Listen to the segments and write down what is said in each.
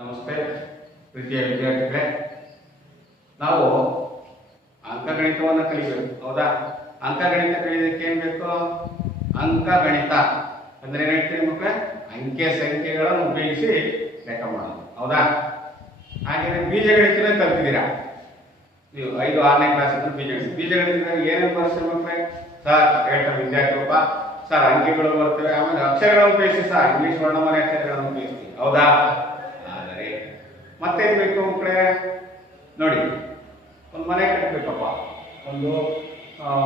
ನಮಸ್ತೆ ಪ್ರೀತಿಯ ವಿದ್ಯಾರ್ಥಿಗಳೇ, ನಾವು ಅಂಕಗಣಿತವನ್ನು ಕಲಿಬೇಕು. ಹೌದಾ? ಅಂಕಗಣಿತ ಕಲಿಯೋದಕ್ಕೆ ಏನು ಬೇಕು? ಅಂಕಗಣಿತ ಅಂದ್ರೆ ಏನು ಹೇಳ್ತೀರಿ ಮಕ್ಕಳೇ? ಅಂಕೆ ಸಂಖ್ಯೆಗಳನ್ನು ಉಪಯೋಗಿಸಿ ಲೆಕ್ಕ ಮಾಡೋದು. ಹೌದಾ? ಹಾಗೆ ಬೀಜಗಣಿತನೇ ಕಲ್ತಿದ್ದೀರಾ ನೀವು. 5, 6ನೇ ಕ್ಲಾಸ್ ಬೀಜಗಣಿತ ಏನೇನು ಬರ್ತದೆ ಮಕ್ಕಳೇ? ಸರ್ ಹೇಳ್ತಾರೆ ವಿದ್ಯಾರ್ಥಿ ಒಬ್ಬ, ಸರ್ ಅಂಕೆಗಳು ಬರ್ತವೆ, ಆಮೇಲೆ ಅಕ್ಷರಗಳನ್ನು ಉಪಯೋಗಿಸಿ ಸರ್, ಇಂಗ್ಲಿಷ್ ವರ್ಣಮಾಲೆ ಅಕ್ಷರಗಳನ್ನು ಉಪಯೋಗಿಸ್ತೀವಿ. ಹೌದಾ? ಆದರೆ ಮತ್ತೇನು ಬೇಕು ಮಕ್ಕಳೇ? ನೋಡಿ, ಒಂದು ಮನೆ ಕಟ್ಟಬೇಕಪ್ಪ, ಒಂದು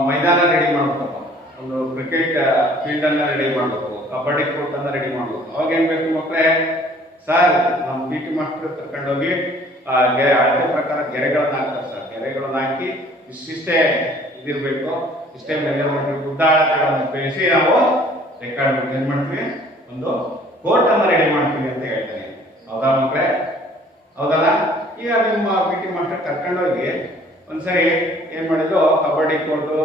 ಮೈದಾನ ರೆಡಿ ಮಾಡ್ಬೇಕಪ್ಪ, ಒಂದು ಕ್ರಿಕೆಟ್ ಫೀಲ್ಡ್ ಅನ್ನ ರೆಡಿ ಮಾಡಬೇಕು, ಕಬಡ್ಡಿ ಕೋರ್ಟ್ ಅನ್ನ ರೆಡಿ ಮಾಡಬೇಕು. ಅವಾಗ ಏನ್ ಬೇಕು ಮಕ್ಕಳೇ? ಸರ್ ನಮ್ಮ ಪಿ ಟಿ ಮಾಸ್ಟರ್ ಕರ್ಕೊಂಡೋಗಿ ಅಳತೆ ಪ್ರಕಾರ ಗೆರೆಗಳನ್ನ ಹಾಕ್ತಾರೆ ಸರ್. ಗೆರೆಗಳನ್ನ ಹಾಕಿ ಇಷ್ಟಿಷ್ಟೇ ಇದಿರ್ಬೇಕು, ಇಷ್ಟೇ ಮೆಜರ್ಮೆಂಟ್ ಉದ್ದ ಅಳತೆಗಳನ್ನು ಉಪಯೋಗಿಸಿ ನಾವು ರೆಕಾರ್ಡ್ ಏನ್ ಮಾಡ್ತೀವಿ, ಒಂದು ಕೋರ್ಟ್ ಅನ್ನ ರೆಡಿ ಮಾಡ್ತೀವಿ ಅಂತ ಹೇಳ್ತೇನೆ. ಹೌದಾ ಮಕ್ಕಳೇ? ಹೌದಲ್ಲ? ಈಗ ನಿಮ್ಮ ಪಿ ಟಿ ಮಾಸ್ಟರ್ ಕರ್ಕೊಂಡೋಗಿ ಒಂದ್ಸರಿ ಏನ್ ಮಾಡಿದ್ರು, ಕಬಡ್ಡಿ ಕೋರ್ಟು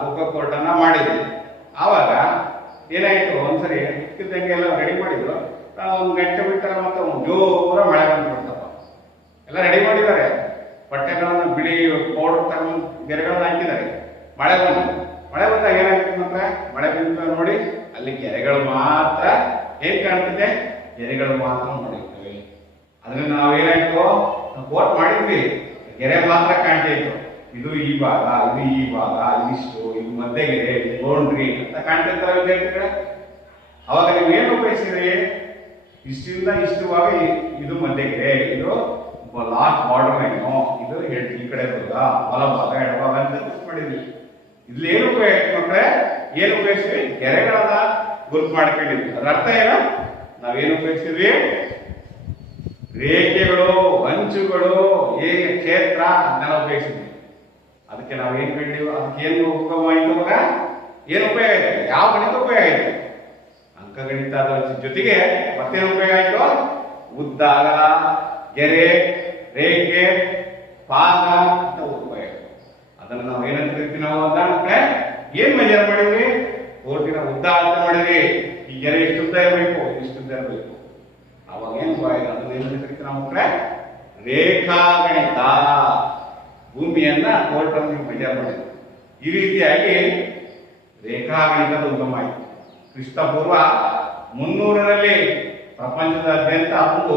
ಖೋಖೋ ಕೋರ್ಟ್ ಅನ್ನ ಮಾಡಿದ್ವಿ. ಆವಾಗ ಏನಾಯ್ತು, ಒಂದ್ಸರಿ ಇಕ್ಕಿದ್ದಂಗೆ ಎಲ್ಲ ರೆಡಿ ಮಾಡಿದ್ರು. ಒಂದು ಗಂಟೆ ಬಿಟ್ಟರೆ ಮತ್ತೆ ಜೋರ ಮಳೆ ಬಂದ್ಬಿಡ್ತಪ್ಪ. ಎಲ್ಲ ರೆಡಿ ಮಾಡಿದ್ದಾರೆ, ಬಟ್ಟೆಗಳನ್ನ ಬಿಳಿ ಪೌಡರ್ ತಗೊಂಡು ಗೆರೆಗಳನ್ನ ಹಾಕಿದ್ದಾರೆ. ಮಳೆ ಬಂದಾಗ ಏನಾಗ್ತದೆ ಮತ್ತೆ? ಮಳೆ ಬಂದ ನೋಡಿ, ಅಲ್ಲಿ ಗೆರೆಗಳು ಮಾತ್ರ ಏನ್ ಕಾಣ್ತಿದೆ? ಗೆರೆಗಳು ಮಾತ್ರ ಮಾಡಿರ್ತವೆ. ಅದನ್ನ ನಾವೇನಾಯ್ತು, ಕೋಟ್ ಮಾಡಿದ್ವಿ, ಗೆರೆ ಮಾತ್ರ ಕಾಣ್ತಾ ಇತ್ತು. ಇದು ಈ ಭಾಗ, ಇದು ಈ ಭಾಗ, ಇದಿಷ್ಟು, ಇದು ಮಧ್ಯೆ ಗೆರೆ, ಬೌಂಡ್ರಿ ಅಂತ ಕಾಣ್ತಿರ್ತಾರೆ ವಿದ್ಯಾರ್ಥಿಗಳೇ. ಅವಾಗ ನೀವು ಏನು ಉಪಯೋಗಿಸಿದ್ರಿ? ಇಷ್ಟಿಂದ ಇಷ್ಟು ಭಾಗ ಇದು ಮಧ್ಯೆ ಗೆರೆ, ಇದು ಲಾಸ್ಟ್ ಬಾರ್ಡರ್ ಲೈನು, ಇದು ಈ ಕಡೆ ಭಾಗ, ಬಲ ಭಾಗ, ಎಡಭಾಗ ಅಂತ ಗುರುತು ಮಾಡಿದ್ವಿ. ಇಲ್ಲಿ ಏನು ಉಪಯೋಗ ಮಕ್ಕಳೇ? ಏನು ಉಪಯೋಗಿಸಿದ್ವಿ? ಗೆರೆಗಳನ್ನ ಗುರುತು ಮಾಡ್ಕೊಂಡಿದ್ವಿ. ಅದರ ಅರ್ಥ ಏನು? ನಾವೇನು ಉಪಯೋಗಿಸಿದ್ವಿ? ರೇಖೆಗಳು, ಅಂಚುಗಳು, ಕ್ಷೇತ್ರ ಅದನ್ನೆಲ್ಲ ಉಪಯೋಗಿಸಿದ್ವಿ. ಅದಕ್ಕೆ ನಾವು ಏನ್ ಕಂಡಿವಿ? ಅದಕ್ಕೆ ಏನು ಉಪಯೋಗ ಆಯ್ತು ಮಗ? ಏನು ಉಪಯೋಗ ಆಯ್ತು? ಯಾವ ಗಣಿತ ಉಪಯೋಗ ಆಯ್ತು? ಅಂಕಗಣಿತ ಜೊತೆಗೆ ಮತ್ತೇನು ಉಪಯೋಗ ಆಯ್ತು? ಉದ್ದ, ಅಗಲ, ಗೆರೆ, ರೇಖೆ, ಪಾದ ಅಂತ ಉಪಯೋಗ. ಅದನ್ನು ನಾವು ಏನಂತ ಕರಿತೀವಿ? ನಾವು ಅಂತ ಮಕ್ಕಳೇ ಏನ್ ಮೆಜರ್ ಮಾಡಿದ್ವಿ? ಕೋರ್ಟಿನ ಉದ್ದ ಅಂತ ಮಾಡಿದ್ವಿ. ಈ ಗೆರೆ ಇಷ್ಟು ಉದ್ದ ಇರಬೇಕು, ಇಷ್ಟು ಉದ್ದ ಇರಬೇಕು. ಅವಾಗ ಏನು ಉಪಯೋಗ? ಅದನ್ನ ಏನಂತ ಕರಿತೀವಿ ನಾವು ಮಕ್ಕಳೇ? ರೇಖಾಗಣಿತ. ಭೂಮಿಯನ್ನ ಕೋರ್ಟ್ ಅನ್ನು ಮೆಜರ್ ಮಾಡಿದ್ವಿ. ಈ ರೀತಿಯಾಗಿ ರೇಖಾಗಣಿತದ ಉಗಮ ಆಯಿತು. ಕ್ರಿಸ್ತಪೂರ್ವ 300ರಲ್ಲಿ ಪ್ರಪಂಚದಾದ್ಯಂತ ಒಂದು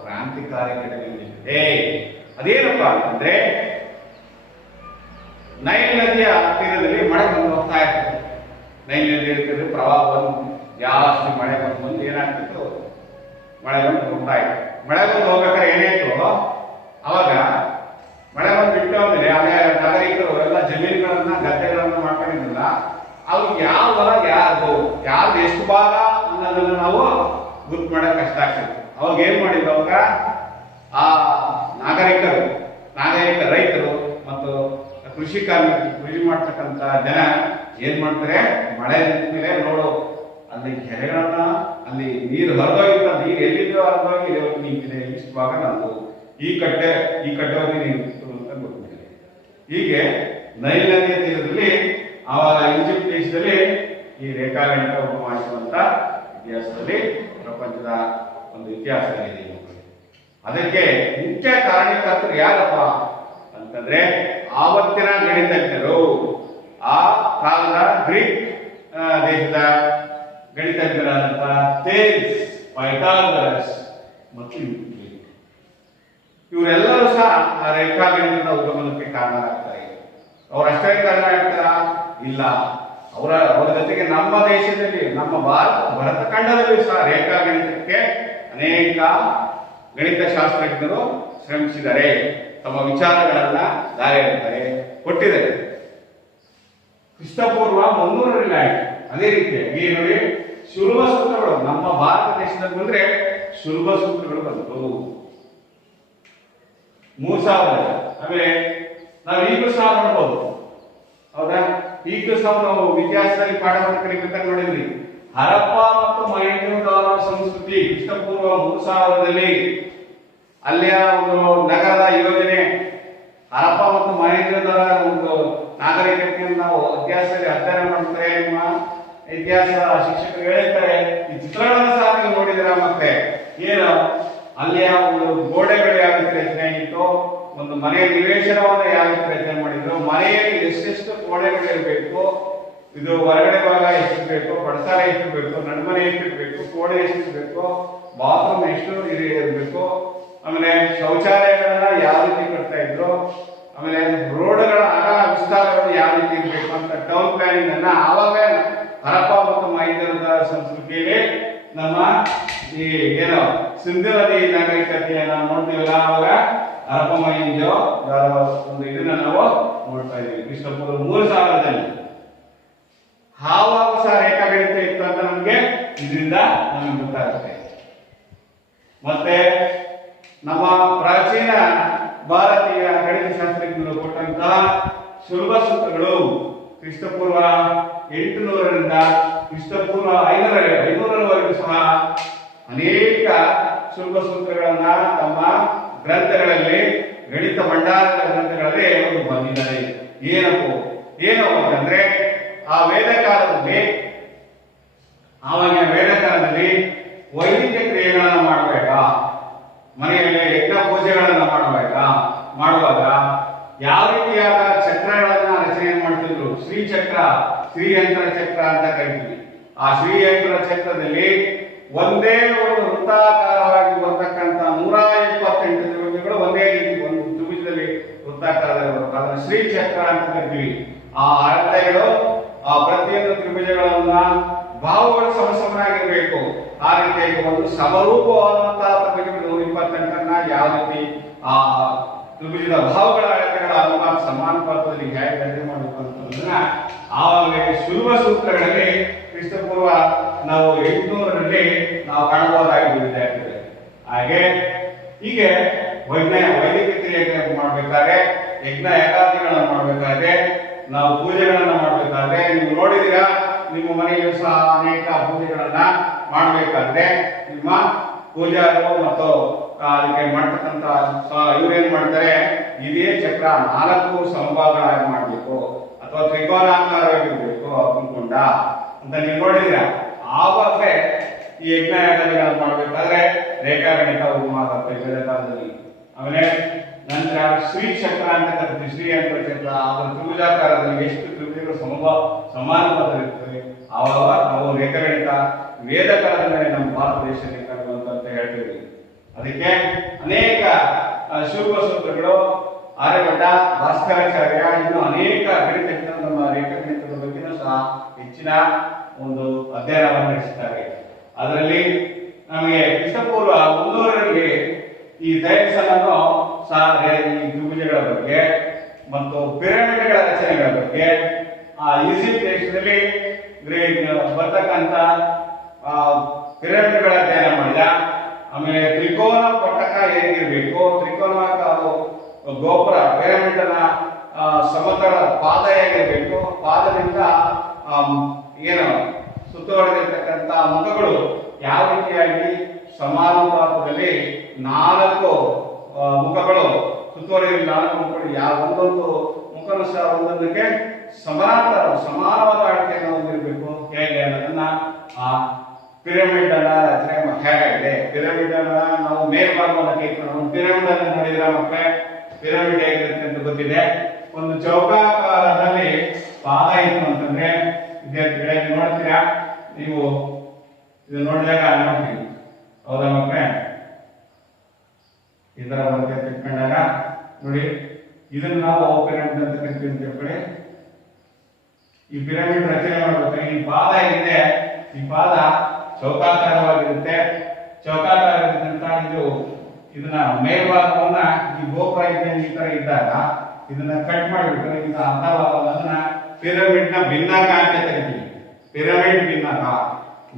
ಕ್ರಾಂತಿಕಾರಿ ಘಟನೆ ನಡೆದಿದೆ. ಅದೇನಪ್ಪ ಅಂತಂದ್ರೆ, ನೈಲ್ ನದಿಯ ತೀರದಲ್ಲಿ ಮಳೆ ಬಂದು ಹೋಗ್ತಾ ಇರ್ತದೆ. ನೈಲ್ ನದಿ ಇರ್ತದೆ, ಪ್ರವಾಹ ಬಂದು ಜಾಸ್ತಿ ಮಳೆ ಬಂದು ಏನಾಗ್ತಿತ್ತು? ಮಳೆ ಬಂದು ಹೋಗ್ತಾ ಇತ್ತು. ಮಳೆ ಬಂದು ಹೋಗ್ಬೇಕಾದ್ರೆ ಏನಾಯ್ತು? ಅವಾಗ ಮಳೆ ಬಂದು ಬಿಟ್ಟು ಹೋದ್ರೆ ಅದೇ ನಾಗರಿಕರು ಎಲ್ಲ ಜಮೀನುಗಳನ್ನ, ಗದ್ದೆಗಳನ್ನ ಮಾಡ್ಕೊಂಡಿದ್ರಲ್ಲ, ಅವ್ರಿಗೆ ಯಾವ ಹೊಲ ಯಾವ್ದು ಎಷ್ಟು ಭಾಗ ಅನ್ನೋದನ್ನ ನಾವು ಗುರುತು ಮಾಡೋಕೆ ಕಷ್ಟ ಆಗ್ತದೆ. ಅವಾಗ ಏನ್ ಮಾಡಿದ್ರು? ಅವಾಗ ಆ ನಾಗರಿಕ ರೈತರು ಮತ್ತು ಕೃಷಿ ಮಾಡ್ತಕ್ಕಂಥ ಜನ ಏನ್ ಮಾಡ್ತಾರೆ? ಮಳೆ ಮೇಲೆ ನೋಡು, ಅಲ್ಲಿ ಕೆರೆಗಳನ್ನ, ಅಲ್ಲಿ ನೀರು ಹರಿದೋಗಿಲ್ಲ, ನೀರು ಎಲ್ಲಿದ್ದೋ ಹರಿದೋಗಿ ನಿಂತಿದೆ, ಇಷ್ಟು ಭಾಗ ನಂದು, ಈ ಕಟ್ಟೆವರೆಗೆ ನೀರು ಅಂತ ಗೊತ್ತಿದೆ. ಹೀಗೆ ನೈಲ್ ನದಿಯ ತೀರದಲ್ಲಿ ಆವಾಗ ಈಜಿಪ್ಟ್ ದೇಶದಲ್ಲಿ ಈ ರೇಖಾಗಣಿತ ಮಾಡಿರುವಂತ ಇತಿಹಾಸದಲ್ಲಿ ಪ್ರಪಂಚದ ಒಂದು ಇತಿಹಾಸ ಇದೆ. ಅದಕ್ಕೆ ಮುಖ್ಯ ಕಾರಣಕರ್ತರು ಯಾರಪ್ಪ ಅಂತಂದ್ರೆ, ಆವತ್ತಿನ ಗಣಿತಜ್ಞರು, ಆ ಕಾಲದ ಗ್ರೀಕ್ ದೇಶದ ಗಣಿತಜ್ಞರಾದಂತ ಥೇಲ್ಸ್, ಪೈಥಾಗರಸ್ ಮತ್ತು ಇವರೆಲ್ಲರೂ ಸಹ ಆ ರೇಖಾಗಣಿತದ ಉಗಮನಕ್ಕೆ ಕಾರಣರಾಗ್ತಾರೆ. ಅವರಷ್ಟೇ ಕಾರಣ ಆಗ್ತಾರ? ಇಲ್ಲ, ಅವರ ಜೊತೆಗೆ ನಮ್ಮ ದೇಶದಲ್ಲಿ, ನಮ್ಮ ಭರತ ಖಂಡದಲ್ಲಿ ಸಹ ರೇಖಾಗಣಿತಕ್ಕೆ ಅನೇಕ ಗಣಿತ ಶಾಸ್ತ್ರಜ್ಞರು ಶ್ರಮಿಸಿದ್ದಾರೆ, ತಮ್ಮ ವಿಚಾರಗಳನ್ನ ದಾರಿ ಕೊಟ್ಟಿದ್ದಾರೆ. ಕ್ರಿಸ್ತಪೂರ್ವ 300ರಲ್ಲಿ ಆಯ್ತು. ಅದೇ ರೀತಿಯಾಗಿ ನೋಡಿ, ಸುಲಭ ಸೂತ್ರಗಳು ನಮ್ಮ ಭಾರತ ದೇಶದಲ್ಲಿ ಬಂದ್ರೆ ಸುಲಭ ಸೂತ್ರಗಳು ಬಂತು 3000. ಆಮೇಲೆ ನಾವು ಈಗಲೂ ಸಹ ನೋಡ್ಬೋದು. ಹೌದಾ? ಈಗಲೂ ಸಹ ನಾವು ಇತಿಹಾಸದಲ್ಲಿ ಪಾಠವನ್ನು ಕಲಿಬೇಕಾದ್ರೆ ನೋಡಿದ್ವಿ. ಹರಪ್ಪ ಮತ್ತು ಮೊಹೆಂಜೊದಾರೋ ಸಂಸ್ಕೃತಿ ಕ್ರಿಸ್ತಪೂರ್ವ 3000ರಲ್ಲಿ ಅಲ್ಲಿಯ ಒಂದು ನಗರದ ಯೋಜನೆ, ಹರಪ್ಪ ಮತ್ತು ಮೊಹೆಂಜೊದಾರೋ ಒಂದು ನಾಗರಿಕತೆಯನ್ನು ನಾವು ಇತಿಹಾಸದಲ್ಲಿ ಅಧ್ಯಯನ ಮಾಡ್ತಾರೆ. ನಿಮ್ಮ ಇತಿಹಾಸ ಶಿಕ್ಷಕರು ಹೇಳ್ತಾರೆ, ಈ ಚಿತ್ರಗಳನ್ನು ಸಹ ನೀವು ನೋಡಿದಿರ. ಮತ್ತೆ ಏನು ಅಲ್ಲಿಯ ಒಂದು ಗೋಡೆಗಳು ಯಾವ ರೀತಿ ರಚನೆ ಆಗಿತ್ತು, ಒಂದು ಮನೆಯ ನಿವೇಶನವನ್ನು ಯಾವ ರೀತಿ ರಚನೆ ಮಾಡಿದ್ರು, ಮನೆಯಲ್ಲಿ ಎಷ್ಟೆಷ್ಟು ಕೋಣೆಗಳು ಇರಬೇಕು, ಇದು ಹೊರಗಡೆ ಭಾಗ ಎಷ್ಟಿರ್ಬೇಕು, ಪಡಸಾಲೆ ಎಷ್ಟಿರ್ಬೇಕು, ನಡುಮನೆ ಎಷ್ಟಿರ್ಬೇಕು, ಕೋಣೆ ಎಷ್ಟಿರ್ಬೇಕು, ಬಾತ್ರೂಮ್ ಎಷ್ಟು ಇರಬೇಕು, ಆಮೇಲೆ ಶೌಚಾಲಯಗಳನ್ನ ಯಾವ ರೀತಿ ಕಟ್ತಾ ಇದ್ರು, ಆಮೇಲೆ ರೋಡ್ಗಳ ಅಗಲ ವಿಸ್ತಾರಗಳು ಯಾವ ರೀತಿ ಇರಬೇಕು ಅಂತ ಟೌನ್ ಪ್ಲಾನಿಂಗ್ ಅನ್ನ ಆವಾಗ ಹರಪ್ಪ ಮತ್ತು ಮೊಹೆಂಜೊದಾರೋ ಸಂಸ್ಕೃತಿಯಲ್ಲಿ ನಮ್ಮ ಈ ಏನು ಸಿಂಧು ನದಿ ನಾಗರಿಕತೆಯನ್ನ ನೋಡ್ತೀವಲ್ಲ, ಅವಾಗ ಹರಪ್ಪ ಮೊಹೆಂಜೊದಾರೋ ಒಂದು ಇದನ್ನ ನಾವು ನೋಡ್ತಾ ಇದೀವಿ. ಕ್ರಿಸ್ತಪೂರ್ವ 3000ರಲ್ಲಿ ಆವಾಗ ಸಹ ರೇಖಾಗಣಿತ ಇತ್ತು ಅಂತ ನಮ್ಗೆ ಇದರಿಂದ ನಮಗೆ ಗೊತ್ತಾಗುತ್ತೆ. ಮತ್ತೆ ನಮ್ಮ ಪ್ರಾಚೀನ ಭಾರತೀಯ ಗಣಿತಶಾಸ್ತ್ರಜ್ಞರು ಕೊಟ್ಟಂತಹ ಸುಲಭ ಸೂತ್ರಗಳು ಕ್ರಿಸ್ತಪೂರ್ವ 800ರಿಂದ ಕ್ರಿಸ್ತಪೂರ್ವ 500ರವರೆಗೂ ಸಹ ಅನೇಕ ಸುಲಭ ಸೂತ್ರಗಳನ್ನ ತಮ್ಮ ಗ್ರಂಥಗಳಲ್ಲಿ, ಗಣಿತ ಭಂಡಾರದ ಗ್ರಂಥಗಳಲ್ಲಿ ಅವರು ಬಂದಿದ್ದಾರೆ. ಏನು ಅಂತಂದ್ರೆ ಆ ಆವಾಗಿನ ವೇದ ಕಾಲದಲ್ಲಿ ವೈದಿಕ ಕ್ರಿಯೆಗಳನ್ನ ಮಾಡಬೇಕಾ, ಮನೆಯಲ್ಲಿ ಯಜ್ಞ ಪೂಜೆಗಳನ್ನ ಮಾಡುವಾಗ ಯಾವ ರೀತಿಯಾದ ಚಕ್ರಗಳನ್ನ ರಚನೆ ಮಾಡ್ತಿದ್ರು. ಶ್ರೀಯಂತ್ರ ಚಕ್ರ ಅಂತ ಕರಿತೀವಿ. ಆ ಶ್ರೀಯಂತ್ರ ಚಕ್ರದಲ್ಲಿ ಒಂದೇ ಒಂದು ವೃತ್ತಾಕಾರವಾಗಿ ಬರ್ತಕ್ಕಂಥ 128 ತ್ರಿಭುಜಗಳು ಒಂದೇ ರೀತಿ ಒಂದು ತ್ರಿಭುಜದಲ್ಲಿ ವೃತ್ತಾಕಾರದಲ್ಲಿ ಅದನ್ನ ಶ್ರೀ ಚಕ್ರ ಅಂತ ಕರಿತೀವಿ. ಆ ಅಳತೆಗಳು, ಆ ಪ್ರತಿಯೊಂದು ತ್ರಿಭುಜಗಳನ್ನ ಭಾವಗಳು ಸಮಸಮನಾಗಿರ್ಬೇಕು. ಆ ರೀತಿಯಾಗಿ ಒಂದು ಸಮರೂಪವಾದಂತಹ ತ್ರಿಭುಜಗಳು 128 ಯಾವ ರೀತಿ ಆ ತ್ರಿಭುಜದ ಭಾವಗಳ ಅಳತೆಗಳ ಅನುಪಾತ ಸಮಾನುಪಾತದಲ್ಲಿ ಹೇಗೆ ಗಣನೆ ಮಾಡಬೇಕು ಅಂತಂದ್ರೆ ಆವಾಗ ಸುಲಭ ಸೂತ್ರಗಳಲ್ಲಿ ಕ್ರಿಸ್ತಪೂರ್ವ ನಾವು 800ರಲ್ಲಿ ನಾವು ಕಾಣಬಹುದಾಗಿದೆ ವಿದ್ಯಾರ್ಥಿಗಳು. ಹಾಗೆ ಹೀಗೆ ವೈದಿಕ ಕ್ರಿಯೆ ಮಾಡಬೇಕಾದ್ರೆ, ಯಜ್ಞ ಯಾಗಾದಿಗಳನ್ನ ಮಾಡಬೇಕಾದ್ರೆ, ನಾವು ಪೂಜೆಗಳನ್ನ ಮಾಡಬೇಕಾದ್ರೆ, ನೀವು ನೋಡಿದೀರಾ ನಿಮ್ಮ ಮನೆಯಲ್ಲೂ ಸಹ ಅನೇಕ ಪೂಜೆಗಳನ್ನ ಮಾಡಬೇಕಾದ್ರೆ ನಿಮ್ಮ ಪೂಜಾರು ಮತ್ತು ಅದಕ್ಕೆ ಮಾಡ್ತಕ್ಕಂಥ ಇವ್ರೇನ್ ಮಾಡ್ತಾರೆ, ಇದೇ ಚಕ್ರ 4 ಸಮಭಾಗಗಳಾಗಿ ಮಾಡಬೇಕು ಅಥವಾ ತ್ರಿಕೋನಾಕಾರವಾಗಿರ್ಬೇಕು ಅನ್ಕೊಂಡ ಅಂತ ನೀವು ನೋಡಿದೀರಾ. ಆವಾಗ ಈ ಯಜ್ಞ ಯಾಗಾದಿಗಳನ್ನ ಮಾಡಬೇಕಾದ್ರೆ ರೇಖಾಗಣಿತ ಆಗುತ್ತೆ ವೇದಕಾಲದಲ್ಲಿ. ಆಮೇಲೆ ನಂತರ ಶ್ರೀ ಚಕ್ರ ಅಂತ ಕರಿತೀವಿ. ಶ್ರೀ ಅಂತ ಚಕ್ರ ಅದರ ತ್ರಿಭುಜಾಕಾರದಲ್ಲಿ ಎಷ್ಟು ತ್ರಿಭುಜಗಳು ಸಮಾನುಪಾತವಿರ್ತದೆ. ಆವಾಗ ನಾವು ರೇಖಾಗಣಿತ ವೇದ ಕಾಲದಲ್ಲಿ ನಮ್ಮ ಭಾರತ ದೇಶದಲ್ಲಿ ಕಲಿಯುವಂತ ಹೇಳ್ತೀವಿ. ಅದಕ್ಕೆ ಅನೇಕ ಶುಲ್ಕ ಸೂತ್ರಗಳು, ಆರ್ಯಭಟ, ಭಾಸ್ಕರಾಚಾರ್ಯ, ಇನ್ನು ಅನೇಕ ಗಣಿತಜ್ಞರು ನಮ್ಮ ರೇಖಾಗಣಿತದ ಬಗ್ಗೆನೂ ಸಹ ಹೆಚ್ಚಿನ ಒಂದು ಅಧ್ಯಯನವನ್ನು ನಡೆಸುತ್ತಾರೆ. ಅದರಲ್ಲಿ ನಮಗೆ ಕ್ರಿಸ್ತಪೂರ್ವ 300ರಲ್ಲಿ ಈ ಡೈರೆಕ್ಷನ್ ಸಹ ಈ ತ್ರಿಭುಜಗಳ ಬಗ್ಗೆ ಮತ್ತು ಪಿರಮಿಡ್ಗಳ ರಚನೆಗಳ ಬಗ್ಗೆ ಈಜಿಪ್ಟ್ ದೇಶದಲ್ಲಿ ಬರ್ತಕ್ಕಂಥ ಪಿರಮಿಡ್ಗಳ ಅಧ್ಯಯನ ಮಾಡಿದ. ಆಮೇಲೆ ತ್ರಿಕೋನ ಪಟ್ಟಕ ಹೇಗಿರ್ಬೇಕು, ತ್ರಿಕೋನಾಕಾರ ಗೋಪುರ ಪಿರಮಿಡ್ ಸಮತಲ ಪಾದ ಹೇಗಿರ್ಬೇಕು, ಪಾದದಿಂದ ಏನು ಸುತ್ತುವರೆದಿರ್ತಕ್ಕಂಥ ಮುಖಗಳು ಯಾವ ರೀತಿಯಾಗಿ ಸಮಾನುಪಾತದಲ್ಲಿ 4 ಮುಖಗಳು ಸುತ್ತುವರೆದ 4 ಮುಖಗಳು ಯಾವ ಒಂದೊಂದು ಮುಖನು ಸಹ ಒಂದೊಂದಕ್ಕೆ ಸಮಾನವಾದ ಅಳತೆಯನ್ನು ಹೊಂದಿರಬೇಕು ಹೇಗೆ ಅನ್ನೋದನ್ನ ಆ ಪಿರಮಿಡ್ ಅನ್ನ ರಚನೆ ಹೇಗಾಗಿದೆ. ಪಿರಮಿಡ್ ಅನ್ನ ನಾವು ಮೇಲ್ಭಾಗವನ್ನು ಕೈಕೊಂಡು ಪಿರಮಿಡ್ ಅನ್ನು ನೋಡಿದ್ರೆ ಮಕ್ಕಳೇ ಪಿರಮಿಡ್ ಹೇಗಿರುತ್ತೆ ಅಂತ ಗೊತ್ತಿದೆ. ಒಂದು ಚೌಕಾಕಾರದಲ್ಲಿ ಪಾದ ಇತ್ತು ಅಂತಂದ್ರೆ ವಿದ್ಯಾರ್ಥಿಗಳೇ ನೋಡ್ತೀರಾ, ನೀವು ಇದು ನೋಡಿದಾಗ ನೋಡ್ತೀವಿ, ಹೌದಾ ಮಕ್ಕಳೇ? ಈ ತರ ಬರುತ್ತೆ ತಿಳ್ಕೊಂಡಾಗ ನೋಡಿ, ಇದನ್ನ ನಾವು ಪಿರಮಿಡ್ ಅಂತ ಕರಿತೀವಿ ಅಂತ ಹೇಳ್ಕೊಳ್ಳಿ. ಈ ಪಿರಮಿಡ್ ರಚನೆ ಮಾಡಬೇಕು. ಈ ಪಾದ ಏನಿದೆ, ಈ ಪಾದ ಚೌಕಾಕಾರವಾಗಿರುತ್ತೆ. ಚೌಕಾಕಾರದಿಂದ ಇದನ್ನ ಮೇಲ್ಭಾಗವನ್ನ ಈ ಗೋಪುರ ಇದೆ ಈ ತರ ಇದ್ದಾಗ ಇದನ್ನ ಕಟ್ ಮಾಡಿಬಿಟ್ಟು ಇದನ್ನ ಅರ್ಧ ಭಾಗವನ್ನ ಪಿರಮಿಡ್ ನ ಭಿನ್ನಕ ಅಂತ ಕರಿತೀವಿ. ಪಿರಮಿಡ್ ಭಿನ್ನಕ.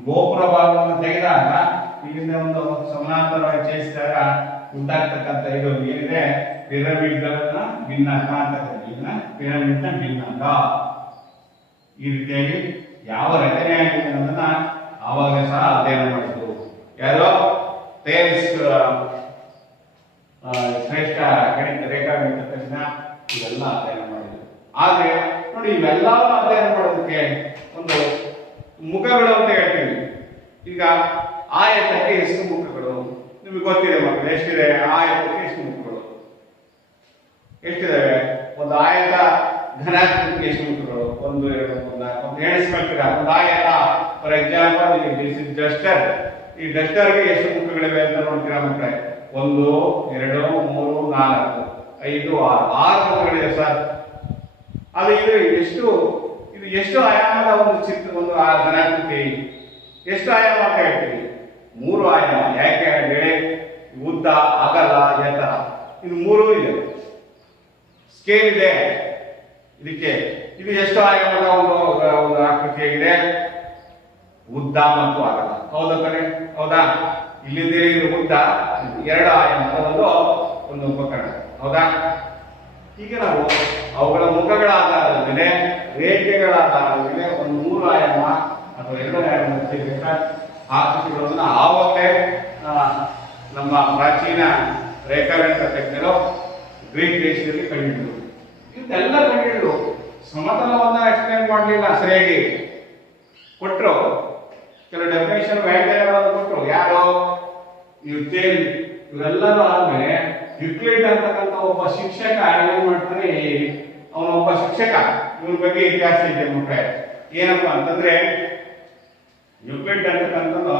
ಗೋಪುರ ಭಾಗವನ್ನು ತೆಗೆದಾಗ ಇಲ್ಲಿಂದ ಒಂದು ಸಮಾನಾಂತರವಾಗಿ ಚೇಸಿದಾಗ ಉಂಟಾಗ್ತಕ್ಕಂಥ ಇದು ಏನಿದೆ ಪಿರಮಿಡ್ ಗಳನ್ನ ಭಿನ್ನಕ ಅಂತ ಕರಿತೀವಿ. ಇದನ್ನ ಪಿರಮಿಡ್ ನ ಭಿನ್ನಕ. ಈ ರೀತಿಯಾಗಿ ಯಾವ ರಚನೆ ಆಗಿದೆ ಅನ್ನೋದನ್ನ ಆವಾಗ ಸಹ ಅಧ್ಯಯನ ಮಾಡಿದ್ರು. ಯಾರೋ ತೇಲ್ಸ್ ಶ್ರೇಷ್ಠ ಗಣಿತ ರೇಖಾಗಣಿತ ತಜ್ಞ ಇವೆಲ್ಲ ಅಧ್ಯಯನ ಮಾಡಿದ್ರು. ಆದ್ರೆ ನೋಡಿ, ಇವೆಲ್ಲವನ್ನ ಅಧ್ಯಯನ ಮಾಡೋದಕ್ಕೆ ಒಂದು ಮುಖಗಳು ಅಂತ ಹೇಳ್ತೀವಿ. ಈಗ ಆಯತಕ್ಕೆ ಎಷ್ಟು ಮುಖಗಳು? ನಿಮ್ಗೆ ಗೊತ್ತಿದೆ ಮಕ್ಕಳು ಎಷ್ಟಿದೆ ಆಯತಕ್ಕೆ ಎಷ್ಟು ಮುಖಗಳು ಎಷ್ಟಿದಾವೆ ಒಂದು ಆಯತ ಘನಾಕೃತಿಗೆ ಎಷ್ಟು ಮುಖಗಳು 1 2 3 4 ಒಂದು ಎಣಿಸ್ಕೊಳ್ತೀರಾ ಒಂದು ಆಯತ for example this is Duster ಈ ಡಸ್ಟರ್ಗೆ ಎಷ್ಟು ಮುಖಗಳಿವೆ ಅಂತ ನೋಡ್ತೀರಾ ಮಕ್ಕಳೇ 1 2 3 4 5 6 ಮುಖಗಳಿವೆ ಸರ್ ಅದು ಇದು ಎಷ್ಟು ಆಯಾಮದ ಒಂದು ಒಂದು ಘನಾಕೃತಿ ಎಷ್ಟು ಆಯಾಮ ಅಂತ ಹೇಳ್ತೀವಿ 3 ಆಯಾಮ ಯಾಕೆ ಹೇಳಿದ್ರೆ ಉದ್ದ ಅಗಲ ಎತ್ತರ ಇದು 3 ಇದೆ ಸ್ಕೇಲ್ ಇದೆ ಇದಕ್ಕೆ ಇದು ಎಷ್ಟು ಆಯಾಮದ ಒಂದು ಆಕೃತಿಯಾಗಿದೆ ಉದ್ದ ಮತ್ತು ಅಗಲ ಹೌದಾ ಕರೆ ಹೌದಾ ಇಲ್ಲಿದೆ ಇದು ಉದ್ದ 2 ಆಯಾಮದ ಒಂದು ಉಪಕರಣ ಹೌದಾ ಹೀಗೆ ನಾವು ಅವುಗಳ ಮುಖಗಳ ಆಧಾರದ ಮೇಲೆ ರೇಖೆಗಳ ಆಧಾರದ ಮೇಲೆ ಒಂದು 3 ಆಯಾಮ ಅಥವಾ 2 ಆಯಾಮ ಆಕೃತಿಗಳನ್ನು ಆವಾಗಲೇ ನಮ್ಮ ಪ್ರಾಚೀನ ರೇಖಾಗಣಿತ ತಜ್ಞರು ಗ್ರೀಕ್ ದೇಶದಲ್ಲಿ ಕಂಡುಹಿಡಿದರು ಇದೆಲ್ಲ ಕಂಡುಹಿಡಿದು ಸಮತಲವನ್ನ ಎಕ್ಸ್ಪ್ಲೇನ್ ಮಾಡಲಿಲ್ಲ ಸರಿಯಾಗಿ ಕೊಟ್ಟರು ಕೆಲವು ಡೆಫಿನೇಷನ್ ವ್ಯಾಖ್ಯಾನಗಳನ್ನು ಕೊಟ್ಟರು ಯಾರು ನ್ಯೂಟನ್ ಇವೆಲ್ಲರೂ ಆದ್ಮೇಲೆ ಯುಕ್ಲಿಡ್ ಅಂತಕ್ಕಂಥ ಒಬ್ಬ ಶಿಕ್ಷಕ ಏನ್ ಮಾಡ್ತಾನೆ ಅವನೊಬ್ಬ ಶಿಕ್ಷಕ ಇವನ ಬಗ್ಗೆ ಇತಿಹಾಸ ಇದೆ ಮಕ್ಕಳೇ ಏನಪ್ಪಾ ಅಂತಂದ್ರೆ ಯುಕ್ಲಿಡ್ ಅಂತಕ್ಕಂಥದ್ದು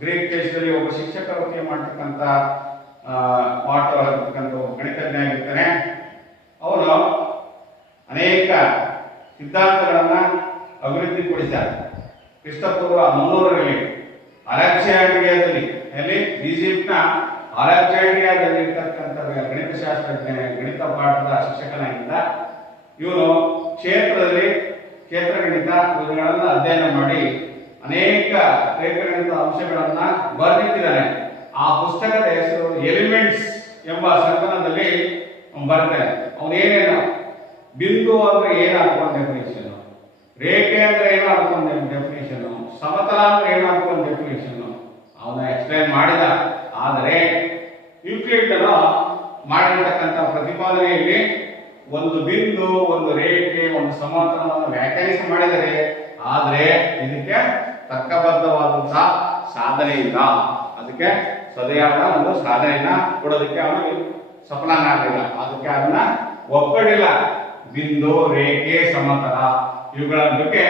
ಗ್ರೀಕ್ ದೇಶದಲ್ಲಿ ಒಬ್ಬ ಶಿಕ್ಷಕ ವೃತ್ತಿ ಮಾಡ್ತಕ್ಕಂಥ ಪಾಠವಾಗಿರ್ತಕ್ಕಂಥ ಗಣಿತಜ್ಞ ಆಗಿರ್ತಾನೆ ಅವನು ಅನೇಕ ಸಿದ್ಧಾಂತಗಳನ್ನ ಅಭಿವೃದ್ಧಿಪಡಿಸಿದ ಕ್ರಿಸ್ತಪೂರ್ವ 300ರಲ್ಲಿ ಅಲೆಕ್ಸಾಂಡ್ರಿಯಾದಲ್ಲಿ ಈಜಿಪ್ಟ್ನ ಅಲೆಕ್ಸಾಂಡ್ರಿಯಾದಲ್ಲಿ ಇರ್ತಕ್ಕಂಥ ಗಣಿತಶಾಸ್ತ್ರಜ್ಞ ಗಣಿತ ಪಾಠದ ಶಿಕ್ಷಕನಾಗಿದ್ದ ಇವನು ಕ್ಷೇತ್ರಗಣಿತ ಇವುಗಳನ್ನ ಅಧ್ಯಯನ ಮಾಡಿ ಅನೇಕ ರೇಖಾಗಣಿತ ಅಂಶಗಳನ್ನ ಬರೆದಿಟ್ಟಿದ್ದಾನೆ ಆ ಪುಸ್ತಕದ ಹೆಸರು ಎಲಿಮೆಂಟ್ಸ್ ಎಂಬ ಸಂಕಲನದಲ್ಲಿ ಬರ್ತಾನೆ ಅವನೇನೇನು ಬಿಂದು ಅಂದ್ರೆ ಏನು ಅನ್ಕೊಂಡ್ ಡೆಫಿನೇಷನ್ ರೇಖೆ ಅಂದ್ರೆ ಏನು ಅನ್ಕೊಂಡ್ ಡೆಫಿನೇಷನ್ ಸಮತಲ ಅಂದ್ರೆ ಏನು ಅನ್ಕೊಂಡ್ ಡೆಫಿನೇಷನ್ ಅವನ ಎಕ್ಸ್ಪ್ಲೈನ್ ಮಾಡಿದ ಆದರೆ ಯುಕ್ಲಿಡ್ ಮಾಡಿರ್ತಕ್ಕಂಥ ಪ್ರತಿಪಾದನೆಯಲ್ಲಿ ಒಂದು ಬಿಂದು ಒಂದು ರೇಖೆ ಒಂದು ಸಮತಲವನ್ನು ವ್ಯಾಖ್ಯಾನಿಸಿ ಮಾಡಿದರೆ ಆದರೆ ಇದಕ್ಕೆ ತರ್ಕಬದ್ಧವಾದಂತಹ ಸಾಧನೆ ಇಲ್ಲ ಅದಕ್ಕೆ ಸರಿಯಾದ ಒಂದು ಸಾಧನೆಯನ್ನ ಕೊಡೋದಕ್ಕೆ ಅವನು ಸಫಲನಾಗಲಿಲ್ಲ ಅದಕ್ಕೆ ಅದನ್ನ ಒಪ್ಪಡಿಲ್ಲ ಬಿಂದು ರೇಖೆ ಸಮತಲ ಇವುಗಳ ಬಗ್ಗೆ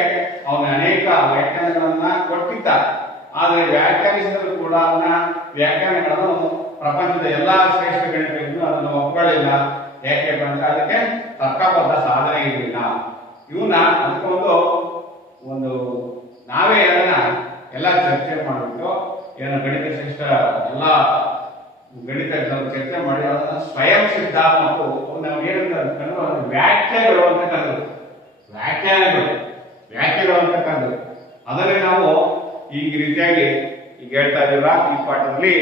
ಅವನ ಅನೇಕ ವ್ಯಾಖ್ಯಾನಗಳನ್ನ ಕೊಟ್ಟಿದ್ದ ಆದರೆ ವ್ಯಾಖ್ಯಾನಿಸಿದರೂ ಕೂಡ ಅವನ ವ್ಯಾಖ್ಯಾನಗಳನ್ನು ಪ್ರಪಂಚದ ಎಲ್ಲಾ ಶ್ರೇಷ್ಠ ಗಣಿತಜ್ಞರು ಅದನ್ನು ಒಪ್ಪಲಿಲ್ಲ ಯಾಕೆ ಬಂದ್ರೆ ಅದಕ್ಕೆ ತರ್ಕಬದ್ಧ ಸಾಧನೆ ಇರಲಿಲ್ಲ ಇವನ್ನ ಅದಕ್ಕೆ ಒಂದು ನಾವೇ ಅದನ್ನ ಎಲ್ಲ ಚರ್ಚೆ ಮಾಡಿಬಿಟ್ಟು ಏನು ಗಣಿತ ಶ್ರೇಷ್ಠ ಎಲ್ಲ ಗಣಿತಜ್ಞರು ಚರ್ಚೆ ಮಾಡಿ ಅದನ್ನ ಸ್ವಯಂ ಸಿದ್ಧ ಮತ್ತು ನಾವು ಏನಂತ ಅಂದ್ಕೊಂಡು ಅದು ವ್ಯಾಖ್ಯೆಗಳು ಅಂತ ಕರೆದು ವ್ಯಾಖ್ಯೆಗಳು ಅಂತ ಕರೆದು ಅದನ್ನೇ ನಾವು ಈ ರೀತಿಯಾಗಿ ಈಗ ಹೇಳ್ತಾ ಇದೀವಲ್ಲ ಈ ಪಾಠದಲ್ಲಿ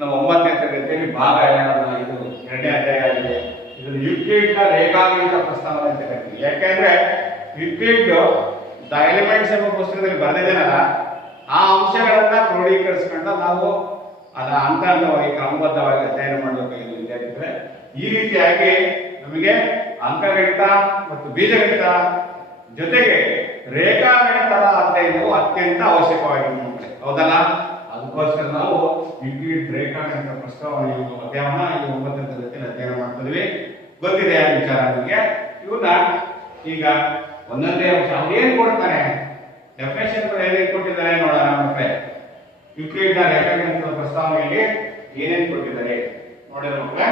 ನಾವು 9ನೇ ತರಗತಿಯಲ್ಲಿ ಭಾಗ ಇದು 2ನೇ ಅಧ್ಯಾಯ ಆಗಿದೆ ಇದನ್ನು ಯುಕ್ಲಿಡ್ನ ರೇಖಾಗಣಿತ ಪ್ರಸ್ತಾವನೆ ಅಂತ ಕರಿತೀವಿ ಯಾಕೆಂದ್ರೆ ಯುಕ್ಲಿಡ್ ದ ಎಲಿಮೆಂಟ್ಸ್ ಎಂಬ ಪುಸ್ತಕದಲ್ಲಿ ಬರೆದಿದ್ದೇನಲ್ಲ ಆ ಅಂಶಗಳನ್ನ ಕ್ರೋಢೀಕರಿಸಿಕೊಂಡು ನಾವು ಅದ ಹಂತವಾಗಿ ಕ್ರಮಬದ್ಧವಾಗಿ ಅಧ್ಯಯನ ಮಾಡಬೇಕಾಗಿದೆ ವಿದ್ಯಾರ್ಥಿಗಳೇ ಈ ರೀತಿಯಾಗಿ ನಮಗೆ ಅಂಕಗಣಿತ ಮತ್ತು ಬೀಜಗಣಿತ ಜೊತೆಗೆ ರೇಖಾಗಣಿತದ ಅಧ್ಯಯನವು ಅತ್ಯಂತ ಅವಶ್ಯಕವಾಗಿದೆ ಹೌದಲ್ಲ ಅದಕ್ಕೋಸ್ಕರ ನಾವು ಯುಕ್ಲಿಡ್ ರೇಖಾಗಣಿತ ಪ್ರಸ್ತಾವನೆ ಅಧ್ಯಯನ ಈ 9ನೇ ತರಗತಿಯಲ್ಲಿ ಅಧ್ಯಯನ ಮಾಡ್ತಿದ್ವಿ ಗೊತ್ತಿದೆ ಆ ವಿಚಾರ ನಿಮಗೆ ಇವನ್ನ ಈಗ ಒಂದೊಂದೇ ಅಂಶ ಅವ್ರು ಏನ್ ಕೊಡ್ತಾನೆ ಡೆಫಿನೇಷನ್ ಏನೇನು ಕೊಟ್ಟಿದ್ದಾರೆ ನೋಡೋಣ ಮತ್ತೆ ಯುಕ್ಲಿಡ್ನ ರೇಖಾಗಣಿತದ ಪ್ರಸ್ತಾವನೆಯಲ್ಲಿ ಏನೇನು ಕೊಟ್ಟಿದ್ದಾರೆ ನೋಡಿದ್ರೆ ಮಕ್ಕಳೇ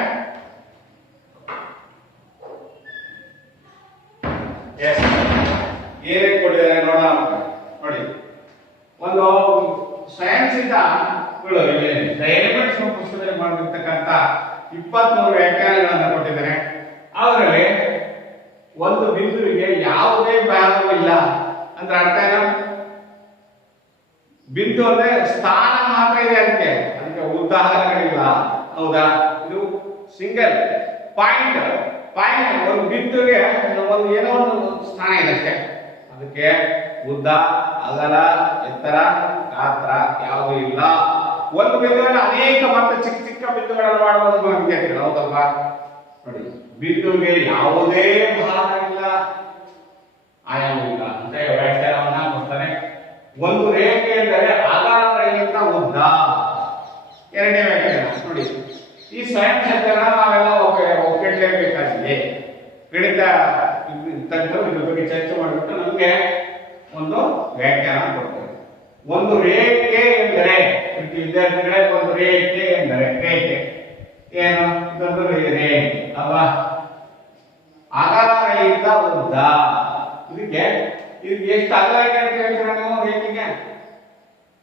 ಏನೇನು ಕೊಟ್ಟಿದ್ದಾರೆ ನೋಡೋಣ ನೋಡಿ ಒಂದು ಸೈನ್ಸ್ ಇಂದ ಎಲಿಮೆಂಟ್ಸ್ ಪುಸ್ತಕದಲ್ಲಿ ಮಾಡಿರ್ತಕ್ಕಂಥ 23 ವ್ಯಾಖ್ಯಾನಗಳನ್ನು ಕೊಟ್ಟಿದ್ದಾರೆ ಅದರಲ್ಲಿ ಒಂದು ಬಿಂದುವಿಗೆ ಯಾವುದೇ ಭಾಗವೂ ಇಲ್ಲ ಅಂದ್ರೆ ಅರ್ಥ ಏನು ಬಿಂದು ಅಂದ್ರೆ ಸ್ಥಾನ ಮಾತ್ರ ಇದೆ ಅದಕ್ಕೆ ಉದಾಹರಣೆಗಳಿಲ್ಲ ಹೌದಾ ಇದು ಸಿಂಗಲ್ ಪಾಯಿಂಟ್ ಒಂದು ಬಿಂದುವಿಗೆ ಒಂದು ಏನೋ ಒಂದು ಸ್ಥಾನ ಇದೆ ಅಷ್ಟೇ ಅದಕ್ಕೆ ಉದ್ದ ಅಗಲ ಎತ್ತರ ಗಾತ್ರ ಯಾವುದೂ ಇಲ್ಲ ಒಂದು ಬಿಂದುವಿನ ಅನೇಕ ಮತ್ತೆ ಚಿಕ್ಕ ಚಿಕ್ಕ ಬಿಂದುಗಳನ್ನು ಮಾಡಬಹುದು ವಿದ್ಯಾರ್ಥಿಗಳು ಹೌದಲ್ವಾ ನೋಡಿ ಬಿಂದುವಿಗೆ ಯಾವುದೇ ಭಾಗ ಇಲ್ಲ ಆಯಾಮ ಇಲ್ಲ ಅಂತ ವ್ಯಾಖ್ಯಾನವನ್ನ ಕೊಡ್ತಾನೆ ಒಂದು ರೇಖೆ ಎಂದರೆ ಅಗಲಕ್ಕಿಂತ ಉದ್ದ ಎರಡನೇ ವ್ಯಾಖ್ಯಾನ ಸಂಖ್ಯೆಗಳನ್ನ ನಾವೆಲ್ಲ ಒಪ್ಪಿಡಲೇಬೇಕಾಗಿದೆ. ಗಣಿತ ತಜ್ಞರು ಇದ್ರ ಬಗ್ಗೆ ಚರ್ಚೆ ಮಾಡಿಬಿಟ್ಟು ನಮಗೆ ಒಂದು ವ್ಯಾಖ್ಯಾನ ಕೊಡ್ತಾರೆ. ಒಂದು ರೇಖೆ ಎಂದರೆ ವಿದ್ಯಾರ್ಥಿಗಳೇ, ಒಂದು ರೇಖೆ ಎಂದರೆ ರೇಖೆ ಏನು? ಇದೊಂದು ರೇಖೆ ಅಲ್ವಾ? ಅಗಲರಹಿತ ಉದ್ದ. ಇದಕ್ಕೆ ಎಷ್ಟು ಅಗಲ ಇದೆ ಅಂತ ಹೇಳ್ತೀರಾ ನೀವು? ರೇಖೆಗೆ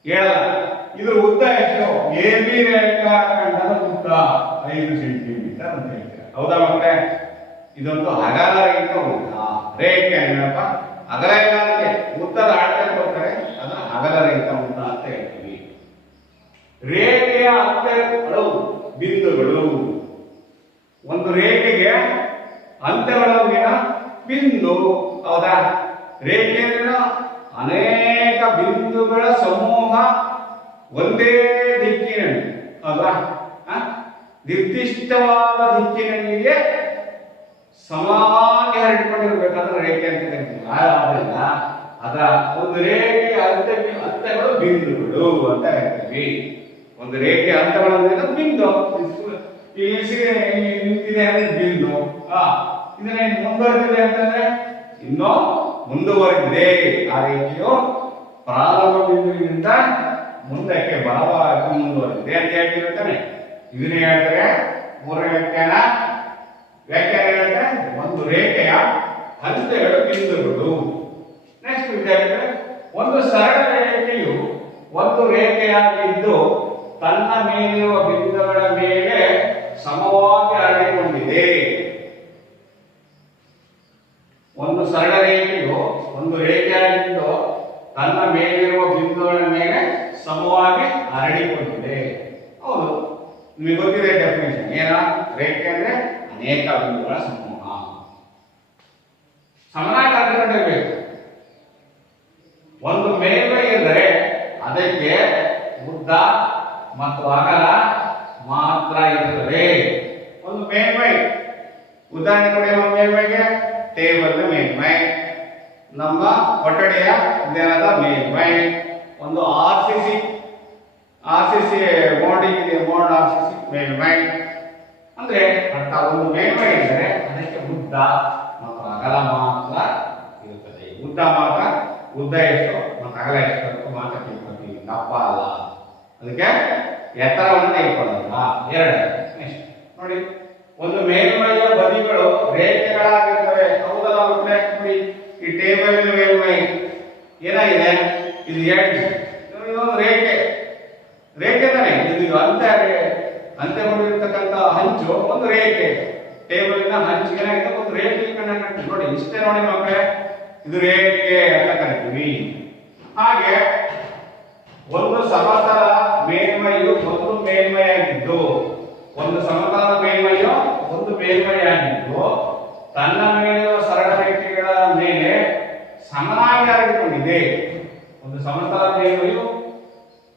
ಹೇಳಲ್ಲ. ಇದ್ರ ಉದ್ದ ಎಷ್ಟು? AB ರೇಖಾಖಂಡದ ಉದ್ದ 5 ಸೆಂಟಿಮೀಟರ್ ಅಂತ ಹೇಳ್ತೀರಾ. ಹೌದಾ ಮಕ್ಕಳೇ? ಇದೊಂದು ಅಗಲರಹಿತ ಉದ್ದ. ರೇಖೆ ಏನಪ್ಪ? ಅಗಲ ಇಲ್ಲ, ಅದಕ್ಕೆ ಉದ್ದದ ಅಳತೆ ಕೊಡ್ತಾರೆ, ಅದನ್ನ ಅಗಲರಹಿತ ಉದ್ದ ಅಂತ ಹೇಳ್ತೀವಿ. ರೇಖೆಯ ಅಂತ್ಯಗಳು ಬಿಂದುಗಳು. ಒಂದು ರೇಖೆಗೆ ಅಂತ್ಯಗಳಲ್ಲಿನ ಬಿಂದು. ಹೌದಾ? ರೇಖೆಯಲ್ಲಿನ ಅನೇಕ ಬಿಂದುಗಳ ಸಮೂಹ ಒಂದೇ ದಿಕ್ಕಿನಲ್ಲಿ, ಹೌದಾ, ನಿರ್ದಿಷ್ಟವಾದ ದಿಕ್ಕಿನಲ್ಲಿಗೆ ಸಮಾನವಾಗಿ ಹರಡಿಕೊಂಡಿರ್ಬೇಕಾದ್ರೆ ರೇಖೆ ಅಂತ ಕರಿತೀವಿ. ಆದ್ದರಿಂದ ಅದರ ಒಂದು ರೇಖೆಯ ಅಂತ್ಯಗಳು ಬಿಂದುಗಳು ಅಂತ ಹೇಳ್ತೀವಿ. ಒಂದು ರೇಖೆಯ ಅಂತ್ಯಗಳನ್ನು ಬಿಂದು. ನಿಂತಿದೆ ಅಂದ್ರೆ ಬಿಂದು. ಇದನ್ನ ಮುಂದುವರೆದಿದೆ ಅಂತಂದ್ರೆ ಇನ್ನೂ ಮುಂದುವರೆದಿದೆ. ಆ ರೇಖೆಯು ಪ್ರಾರಂಭ ಬಿಂದುವಿನಿಂದ ಮುಂದಕ್ಕೆ ಬಲವಾಗಿ ಮುಂದುವರೆದಿದೆ ಅಂತ ಹೇಳ್ತಿರ್ತಾನೆ. ಇದನ್ನೇ ಹೇಳ್ತಾರೆ ಮೂರನೇ ವ್ಯಾಖ್ಯಾನ. ಹೇಳ್ತಾರೆ ಒಂದು ರೇಖೆಯ ಅಂತ್ಯಗಳು ಬಿಂದುಗಳು. ನೆಕ್ಸ್ಟ್ ವಿದ್ಯಾರ್ಥಿಗಳೇ, ಒಂದು ಸರಳ ರೇಖೆಯು ಒಂದು ರೇಖೆಯಾಗಿದ್ದು ತನ್ನ ಮೇಲಿರುವ ಬಿಂದುಗಳ ಮೇಲೆ ಸಮವಾಗಿ ಹರಡಿಕೊಂಡಿದೆ. ಒಂದು ಸರಳ ರೇಖೆಯು ಒಂದು ರೇಖೆಯಾಗಿದ್ದು ತನ್ನ ಮೇಲಿರುವ ಬಿಂದುಗಳ ಮೇಲೆ ಸಮವಾಗಿ ಹರಡಿಕೊಂಡಿದೆ. ಹೌದು, ನಿಮಗೆ ಗೊತ್ತಿದೆ ಡೆಫಿನೇಷನ್ ಏನ? ರೇಖೆ ಅಂದ್ರೆ ಅನೇಕ ಬಿಂದುಗಳ ಸಮೂಹ. ಸಮನಾಗಿ ಹರಡಿಕೊಂಡಿರಬೇಕು. ಒಂದು ಮೇಲ್ಮೈ ಎಂದರೆ ಅದಕ್ಕೆ ಉದ್ದ ಮತ್ತು ಅಗಲ ಮಾತ್ರ ಇರುತ್ತದೆ. ಒಂದು ಮೇಲ್ಮೈ ಉದಾಹರಣೆ ಕೊಡಿ. ನಮ್ಮ ಮೇಲ್ಮೈಗೆ ಟೇಬಲ್ ಮೇಲ್ಮೈ, ನಮ್ಮ ಕೊಠಡಿಯ ದೇಹದ ಮೇಲ್ಮೈ, ಒಂದು RCC ಮೋಲ್ಡಿಂಗ್ ಇದೆ, ಮೋಲ್ಡ್ RCC ಮೇಲ್ಮೈ ಅಂದ್ರೆ ಅರ್ಥ. ಒಂದು ಮೇಲ್ಮೈ ಎಂದರೆ ಅದಕ್ಕೆ ಉದ್ದ ಮತ್ತು ಅಗಲ ಮಾತ್ರ ಇರುತ್ತದೆ. ಉದ್ದ ಎಷ್ಟು ಮತ್ತು ಅಗಲ ಎಷ್ಟು ಮಾತ್ರ ತಿಳ್ಕೊಳ್ತೀವಿ, ದಪ್ಪ ಅಲ್ಲ. ಅದಕ್ಕೆ ಎತ್ತರವನ್ನು ತೆಗೆದುಕೊಳ್ಳಲ್ಲ. ಎರಡು ನೋಡಿ, ಒಂದು ಮೇಲ್ಮೈಯ ಬದಿಗಳು ರೇಖೆಗಳಾಗಿರ್ತವೆ. ಹೌದಲ್ಲ ಮಕ್ಕಳೇ? ನೋಡಿ, ಈ ಟೇಬಲ್ ಮೇಲ್ಮೈ ಏನಾಗಿದೆ? ಇದು ಇದೊಂದು ರೇಖೆ ತಾನೆ. ಇದು ಅಂತ್ಯಗೊಂಡಿರ್ತಕ್ಕಂಥ ಹಂಚು ಒಂದು ರೇಖೆ. ಟೇಬಲಿನ ಹಂಚು ಏನಾಗಿದೆ? ಒಂದು ರೇಖೆ ಕಂಡು. ನೋಡಿ, ಇಷ್ಟೇ ನೋಡಿ ಮಕ್ಕಳೇ, ಇದು ರೇಖೆ ಅಂತ ಕರಿತೀವಿ. ಹಾಗೆ ಒಂದು ಸಮತಲ ಮೇಲ್ಮೈಯು ಒಂದು ಮೇಲ್ಮೈಯಾಗಿದ್ದು, ಒಂದು ಸಮತಲದ ಮೇಲ್ಮೈಯು ಒಂದು ಮೇಲ್ಮೈಯಾಗಿದ್ದು ತನ್ನ ಮೇಲಿರುವ ಸರಳ ರೇಖೆಗಳ ಮೇಲೆ ಸಮನಾಗಿ ಹರಡಿಕೊಂಡಿದೆ. ಒಂದು ಸಮತಲ ಮೇಲ್ಮೈಯು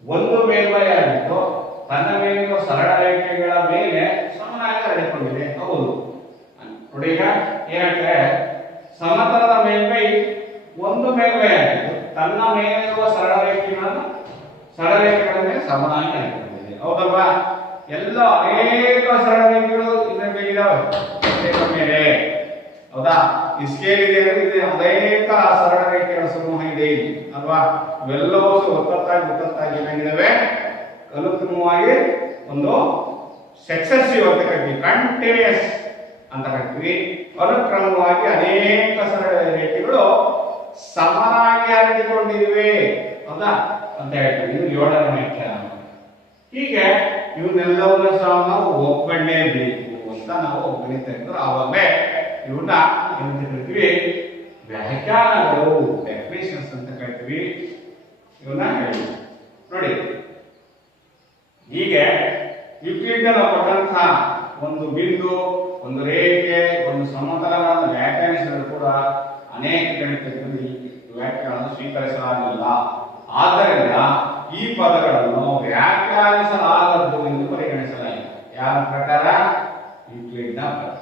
ಒಂದು ಮೇಲ್ಮೈಯಾಗಿದ್ದು ತನ್ನ ಮೇಲಿರುವ ಸರಳ ರೇಖೆಗಳ ಮೇಲೆ ಸಮನಾಗಿ ಹರಡಿಕೊಂಡಿದೆ. ಹೌದು ನೋಡಿ, ಈಗ ಏನಾಗ್ತದೆ? ಸಮತಲದ ಮೇಲ್ಮೈ ಒಂದು ಮೇಲ್ಮೈಯಾಗಿದ್ದು ತನ್ನ ಮೇಲಿರುವ ಸರಳ ರೇಖೆಗಳ ಮೇಲೆ ಸಮನಾಗಿ ಹರಡಿಕೊಂಡಿದೆ. ಹೌದಲ್ವಾ? ಎಲ್ಲ ಅನೇಕ ಸರಳ ರೇಖೆಗಳು ಇದರ ಮೇಲೆ. ಹೌದಾ? ಈ ಸ್ಕೇಲ್ ಇದೆ ಅಂದ್ರೆ ಇದು ಅನೇಕ ಸರಳ ರೇಖೆಗಳ ಸಮೂಹ ಇದೆ ಇಲ್ಲಿ, ಅಲ್ವಾ? ಇವೆಲ್ಲವೂ ಒತ್ತೊತ್ತಾಗಿ ಏನಾಗಿದ್ದಾವೆ? ಅನುಕ್ರಮವಾಗಿ ಒಂದು ಸಕ್ಸೆಸಿವ್ ಅಂತ ಕರಿತೀವಿ, ಕಂಟಿನ್ಯೂಸ್ ಅಂತ ಕರಿತೀವಿ. ಅನುಕ್ರಮವಾಗಿ ಅನೇಕ ಸರಳ ರೇಖೆಗಳು ಸಮನಾಗಿ ಹರಡಿಕೊಂಡಿವೆ. ಹೌದಾ ಅಂತ ಹೇಳ್ತೀವಿ. ಇದು 7ನೇ ವ್ಯಾಖ್ಯಾನ. ಹೀಗೆ ಇವನ್ನೆಲ್ಲವನ್ನ ಸಹ ನಾವು ಒಪ್ಕೊಳ್ಳೇಬೇಕು ಅಂತ ನಾವು ಗಣಿತಜ್ಞರು ಆವಾಗಲೇ ಇವನ್ನ ಏನಂತ ಕರಿತೀವಿ? ವ್ಯಾಖ್ಯಾನಗಳು, ಡೆಫಿನೇಷನ್ಸ್ ಅಂತ ಕರಿತೀವಿ. ಇವನ್ನ ಹೇಳಿ ನೋಡಿ. ಹೀಗೆ ಯುಕ್ಲಿಡ್ನ ನಾವು ಕೊಟ್ಟಂತಹ ಒಂದು ಬಿಂದು, ಒಂದು ರೇಖೆ, ಒಂದು ಸಮತಲಗಳನ್ನು ವ್ಯಾಖ್ಯಾನಿಸಿದರೂ ಕೂಡ ಅನೇಕ ಗಣಿತಜ್ಞರು ಈ ವ್ಯಾಖ್ಯಾನವನ್ನು ಸ್ವೀಕರಿಸಲಾಗಿಲ್ಲ. ಆದ್ದರಿಂದ ಈ ಪದಗಳನ್ನು ವ್ಯಾಖ್ಯಾನಿಸಲಾಗದ್ದು ಎಂದು ಪರಿಗಣಿಸಲಾಗಿದೆ. ಯಾರ ಪ್ರಕಾರ? ಯುಕ್ಲಿಡ್ನ ಪ್ರಕಾರ.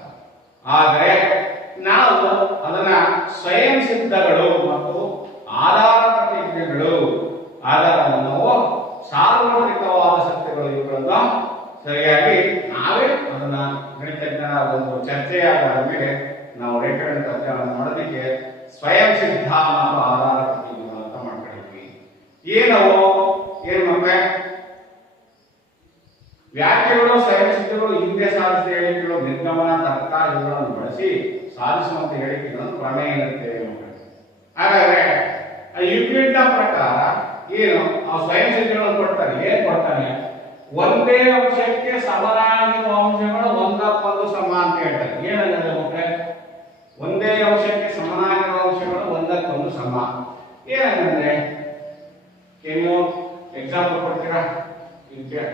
ಆದರೆ ನಾವು ಅದನ್ನ ಸ್ವಯಂ ಸಿದ್ಧಗಳು ಮತ್ತು ಆಧಾರ ಪ್ರತಿಜ್ಞೆಗಳು, ಆಧಾರವನ್ನು ನಾವು ಸಾರ್ವತ್ರಿಕವಾದ ಸತ್ಯಗಳು ಇವುಗಳನ್ನು ಸರಿಯಾಗಿ ನಾವೇ ಅದನ್ನ ಗಣಿತಜ್ಞರ ಒಂದು ಚರ್ಚೆಯಾದ ಮೇಲೆ ನಾವು ರೇಖಾಗಣಿತ ಅಧ್ಯಯನ ಮಾಡೋದಕ್ಕೆ ಸ್ವಯಂ ಸಿದ್ಧ ಮತ್ತು ಆಧಾರ ಪ್ರತಿಗಳು ಅಂತ ಮಾಡ್ಕೊಂಡಿದ್ವಿ. ಏನವು ಏನು ಮಕ್ಕಳೇ? ವ್ಯಾಖ್ಯೆಗಳು ಸ್ವಯಂ ಸಿದ್ಧಗಳು ಹಿಂದೆ ಸಾಧಿಸಿದ ಹೇಳಿಕೆಗಳು ನಿರ್ಗಮನ ತರ್ಕ ಇವುಗಳನ್ನು ಬಳಸಿ ಸಾಧಿಸುವಂತ ಹೇಳಿಕೆಗಳನ್ನು ಪ್ರಮೇಯ ಎನ್ನುತ್ತೇವೆ ಮಕ್ಕಳೇ. ಹಾಗಾದ್ರೆ ಯುಕ್ಲಿಡ್ನ ಪ್ರಕಾರ ಏನು ಆ ಸ್ವಯಂ ಸಿದ್ಧಗಳನ್ನು ಕೊಡ್ತಾನೆ, ಏನ್ ಕೊಡ್ತಾನೆ? ಒಂದೇ ಅಂಶಕ್ಕೆ ಸಮನಾಗಿರುವ ಅಂಶಗಳು ಒಂದಕ್ಕೊಂದು ಸಮ ಅಂತ ಹೇಳ್ತಾರೆ. ಏನಂದ್ರೆ ಮಕ್ಕಳೇ, ಒಂದೇ ಅಂಶಕ್ಕೆ ಸಮನಾಗಿರುವ ಅಂಶಗಳು ಒಂದಕ್ಕೊಂದು ಸಮ ಏನಂದ್ರೆ? ನೀವು ಎಕ್ಸಾಂಪಲ್ ಕೊಡ್ತೀರಾ? ಇದಕ್ಕೆ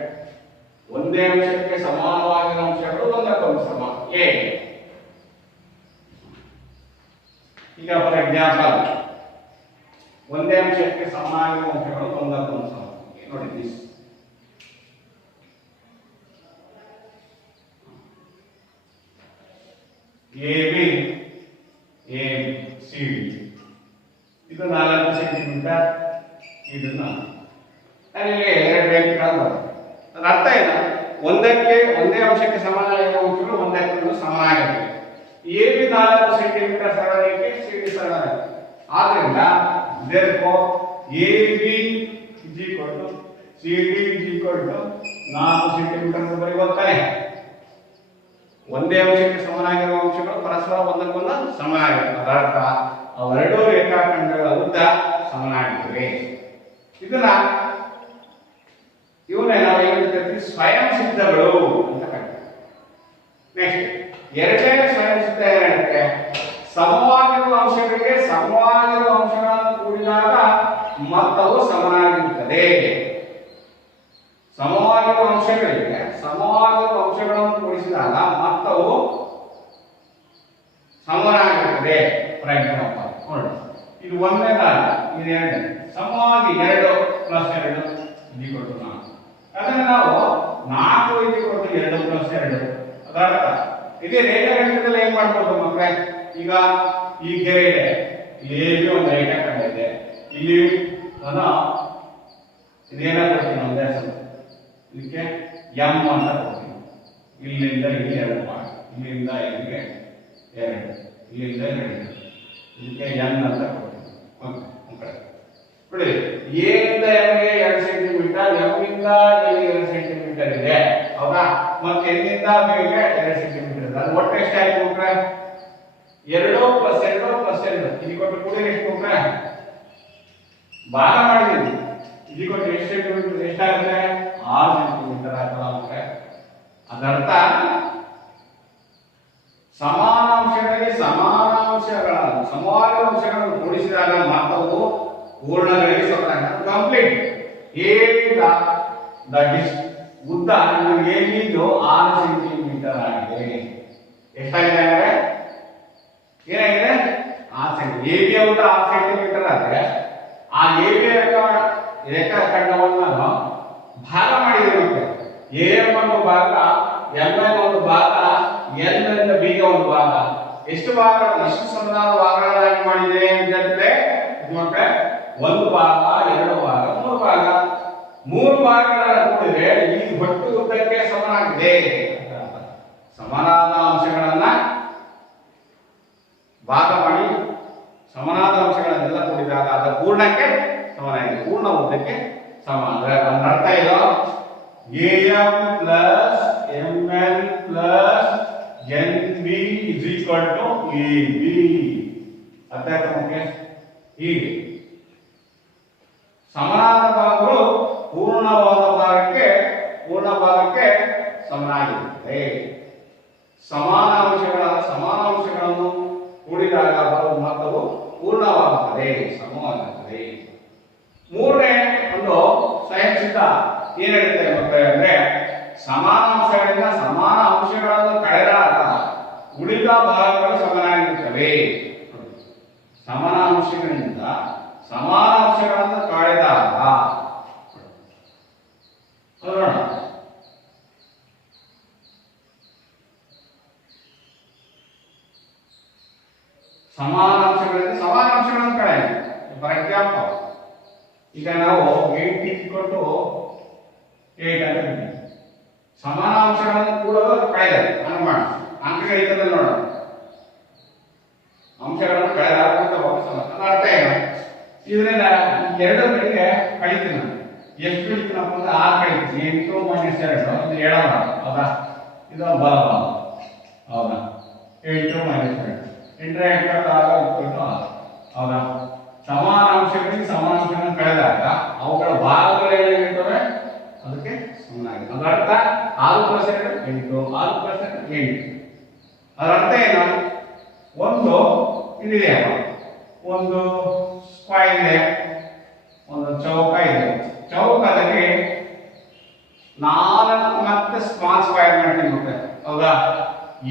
ಒಂದೇ ಅಂಶಕ್ಕೆ ಸಮಾನವಾಗಿರುವ ಅಂಶಗಳು ಒಂದಕ್ಕೊಂದು ಸಮ ಹೇಗೆ? ಈಗ ಫಾರ್ ಎಕ್ಸಾಂಪಲ್ ಒಂದೇ ಅಂಶಕ್ಕೆ ಸಮನಾಗಿರುವ ಅಂಶಗಳು ಒಂದಕ್ಕೊಂದು ಸಮ ನೋಡಿ. ದಿಸ್ AB ACD ಇದು 4 ಸೆಂಟಿಮೀಟರ್, ಇದನ್ನ ನನಗೆ 2 ರೇಖೆಗಳು ಬರುತ್ತೆ. ಅದರ ಅರ್ಥ ಏನು? ಒಂದೇ ಅಂಶಕ್ಕೆ ಸಮನಾಗಿರುವ ಅಂಶಗಳು ಒಂದಕ್ಕೊಂದು ಸಮನಾಗಿರ್ತವೆ. AB 4 ಸೆಂಟಿಮೀಟರ್ ಸರಳ ರೇಖೆ, CD ಸರಳ ರೇಖೆ. ಆದ್ದರಿಂದ therefore AB CD 4 ಸೆಂಟಿಮೀಟರ್ ಅಂತ ಬರೆಯುತ್ತಾನೆ. ಒಂದೇ ಅಂಶಕ್ಕೆ ಸಮನಾಗಿರುವ ಅಂಶಗಳು ಪರಸ್ಪರ ಒಂದಕ್ಕೊಂದು ಸಮನಾಗಿರ್ತವೆ. ಅದರರ್ಥ ಅವೆರಡೂ ರೇಖಾಖಂಡಗಳ ಉದ್ದ ಸಮನಾಗಿರ್ತವೆ. ಇದನ್ನ ಇವನ್ನೇ ನಾವು ಏನು ಕರಿತೀವಿ? ಸ್ವಯಂ ಸಿದ್ಧಗಳು ಅಂತ ಕರಿತೀವಿ. ನೆಕ್ಸ್ಟ್ ಎರಡನೇ ಸ್ವಯಂ ಸಿದ್ಧ ಏನಾಗುತ್ತೆ? ಸಮವಾಗಿರುವ ಅಂಶಗಳಿಗೆ ಸಮವಾಗಿರುವ ಅಂಶಗಳನ್ನು ಕೂಡಿದಾಗ ಮೊತ್ತವು ಸಮನಾಗಿರುತ್ತದೆ. ಸಮವಾಗಿರುವ ಅಂಶಗಳಿಗೆ ಸಮವಾಗಿರುವ ಅಂಶಗಳನ್ನು ಕೂಡಿಸಿದಾಗ ಮೊತ್ತವು ಸಮನಾಗಿರುತ್ತದೆ. ಫಾರ್ ಎಕ್ಸಾಂಪಲ್ ನೋಡಿ, ಇದು ಒಂದನೇದಾದ, ಇದು ಎರಡನೇ. ಸಮವಾಗಿ 2 + 2 = 4. ಅದನ್ನು ನಾವು 4 = 2 + 2 ಅದರ ಇದೇ ರೇಖಾಗಣಿತದಲ್ಲಿ ಏನ್ ಮಾಡ್ಬೋದು ಮಕ್ಕಳೇ? ಈಗ ಈ ಗೆರೆ ಇದೆ, ಇಲ್ಲಿ ಒಂದು ರೇಖಾಖಂಡ ಇದೆ, ಇಲ್ಲಿ ನಾನು ಇದೇನ ಕೊಡ್ತೀನಿ ಒಂದೇ ಹೆಸರು, ಇದಕ್ಕೆ ಎಂ ಅಂತ ಕೊಡ್ತೀನಿ. ಇಲ್ಲಿಂದ ಇಲ್ಲಿ 2 ಪಾಯಿಂಟ್, ಇಲ್ಲಿಂದ ಇಲ್ಲಿಗೆ 2, ಇಲ್ಲಿಂದ 2, ಇದಕ್ಕೆ ಎನ್ ಅಂತ ಕೊಡ್ತೀನಿ. ನೋಡಿ, ಎ ಇಂದ ಎಮ್ಗೆ 2 ಸೆಂಟಿಮೀಟರ್, ಎಂ ಇಂದ ಎಲ್ಲಿ 2 ಸೆಂಟಿಮೀಟರ್ ಇದೆ, ಹೌದಾ? ಮತ್ತೆ ಎನ್ನಿಂದ ಬಿಗೆ 2 ಸೆಂಟಿಮೀಟರ್ ಇದೆ. ಅದು ಒಟ್ಟು ಎಷ್ಟಾಯ್ತು ಮಕ್ಕಳೇ? 2 + 2 + 2 ಇಲ್ಲಿ ಕೊಟ್ಟು ಕೂಡಿ ಎಷ್ಟು ಮಕ್ಕಳೇ? ಭಾಗ ಮಾಡಿದ್ದೀನಿ. ಇಲ್ಲಿ ಕೊಟ್ಟು ಎಷ್ಟು ಸೆಂಟಿಮೀಟರ್ ಎಷ್ಟಾಗುತ್ತೆ? 6 ಸೆಂಟಿಮೀಟರ್ ಆಗ್ತದ ಮಕ್ಕಳೇ. ಅದರ್ಥ ಸಮಾನಾಂಶಗಳಿಗೆ ಸಮವಾಗಿರುವ ಅಂಶಗಳನ್ನು ಕೂಡಿಸಿದಾಗ ಮೊತ್ತವು ಪೂರ್ಣಗಳಿಗೆ ಸಮನಾಗಿರುತ್ತದೆ. ಕಂಪ್ಲೀಟ್ ಏನಿಲ್ಲ ಉದ್ದ ಏನಿದ್ದು 6 ಸೆಂಟಿಮೀಟರ್ ಆಗಿದೆ. ಎಷ್ಟಾಗಿದೆ ಅಂದ್ರೆ ಏನಾಗಿದೆ? 6 ಸೆಂಟಿಮೀಟರ್. ಎಬಿ ಉದ್ದ 6 ಸೆಂಟಿಮೀಟರ್ ಆದ್ರೆ ಆ ಎಬಿ ರೇಖಾಖಂಡವನ್ನು ಭಾಗ ಮಾಡಿದ್ರೆ ಎಂ ಒಂದು ಭಾಗ, ಎಂ ಒಂದು ಭಾಗ, ಎನ್ ಇಂದ ಬಿ ಗೆ ಒಂದು ಭಾಗ, ಎಷ್ಟು ಭಾಗ, ಎಷ್ಟು ಸಮನಾದ ಭಾಗಗಳಾಗಿ ಮಾಡಿದೆ ಅಂತಂದ್ರೆ ಮಕ್ಕಳೇ 1 ಭಾಗ, 2 ಭಾಗ, 3 ಭಾಗ. 3 ಭಾಗಗಳನ್ನು ಕೂಡಿದ್ರೆ ಈ ಒಟ್ಟು ಉದ್ದಕ್ಕೆ ಸಮನಾಗಿದೆ. ಸಮನಾದ ಅಂಶಗಳನ್ನ ಭಾಗ ಮಾಡಿ ಸಮನಾದ ಅಂಶಗಳನ್ನೆಲ್ಲ ಕೂಡಿದಾಗ ಅದು ಪೂರ್ಣಕ್ಕೆ ಸಮನಾಗಿದೆ, ಪೂರ್ಣ ಉದ್ದಕ್ಕೆ ಸಮ. ಅಂದ್ರೆ ಅದರ ಅರ್ಥ ಏನು? AM + MN + NB = AB. ಅರ್ಥ ಆಯ್ತಾ ನಮಗೆ? ಹೀಗೆ ಸಮನಾದ ಭಾಗಗಳು ಪೂರ್ಣ ಭಾಗಕ್ಕೆ ಸಮನಾಗಿರುತ್ತದೆ. ಸಮಾನಾಂಶಗಳನ್ನು ಕೂಡಿದಾಗ ಬರುವ ಮೊತ್ತವು ಪೂರ್ಣವಾಗುತ್ತದೆ, ಸಮವಾಗುತ್ತದೆ. ಮೂರನೇ ಒಂದು ಸ್ವಯಂ ಸಿದ್ಧ ಏನ್ ಹೇಳ್ತೇವೆ ಮಕ್ಕಳೇ ಅಂದ್ರೆ, ಸಮಾನಾಂಶಗಳಿಂದ ಸಮಾನ ಅಂಶಗಳನ್ನು ಕಳೆದಾಗ ಉಳಿದ ಭಾಗಗಳು ಸಮನಾಗಿರುತ್ತವೆ. ಸಮಾನಾಂಶಗಳಿಂದ ಸಮಾನಾಂಶಗಳನ್ನು ಕಳೆದಾಗ ನೋಡೋಣ. ಸಮಾನಾಂಶಗಳನ್ನು ಕಳೆಯ. ಫಾರ್ ಎಕ್ಸಾಂಪಲ್ ಈಗ ನಾವು 8 = 8 ಅಂತ ಸಮಾನಾಂಶಗಳನ್ನು ಕೂಡೋದು ಕಳೆದ ಅನುಮಾನ ಅಂಕಗಣಿತದಲ್ಲಿ ನೋಡೋಣ. ಅಂಶಗಳನ್ನು ಕಳೆದಾಗುವಂತ ಅದರ ಅರ್ಥ ಏನು? ಇದರಿಂದ ಎರಡು ಕಡೆಗೆ ಕಳಿತೀನಿ ನಾನು. ಎಷ್ಟು ಕಳಿತೀನಪ್ಪ ಅಂದ್ರೆ 6 ಕಳಿತೀನಿ. 8 - 2 ಇದು ಎಡಭಾಗ ಹೌದಾ, ಇದು ಬಲಭಾಗ ಹೌದಾ. 8 - 2 8 6 ಹೌದಾ. ಸಮಾನಾಂಶಗಳಿಗೆ ಸಮಾನಾಂಶಗಳನ್ನು ಕಳೆದಾಗ ಅವುಗಳ ಭಾಗಗಳು ಏನಾಗಿರ್ತವೆ ಅದಕ್ಕೆ ಸಮನಾಗಿದೆ. ಅದರ ಅರ್ಥ 6 + 2 8 6 + 2 8. ಅದರ ಅರ್ಥ ಏನು? ಒಂದು ಇದಿದೆ, ಒಂದು ಸ್ಕ್ವೇರ್ ಇದೆ, ಒಂದು ಚೌಕ ಇದೆ. ಚೌಕದಲ್ಲಿ 4 ಮತ್ತೆ ಸ್ಮಾಲ್ ಸ್ಕ್ವೇರ್ ಮಾಡ್ತೀನಿ ಮಕ್ಕಳೇ ಹೌದಾ.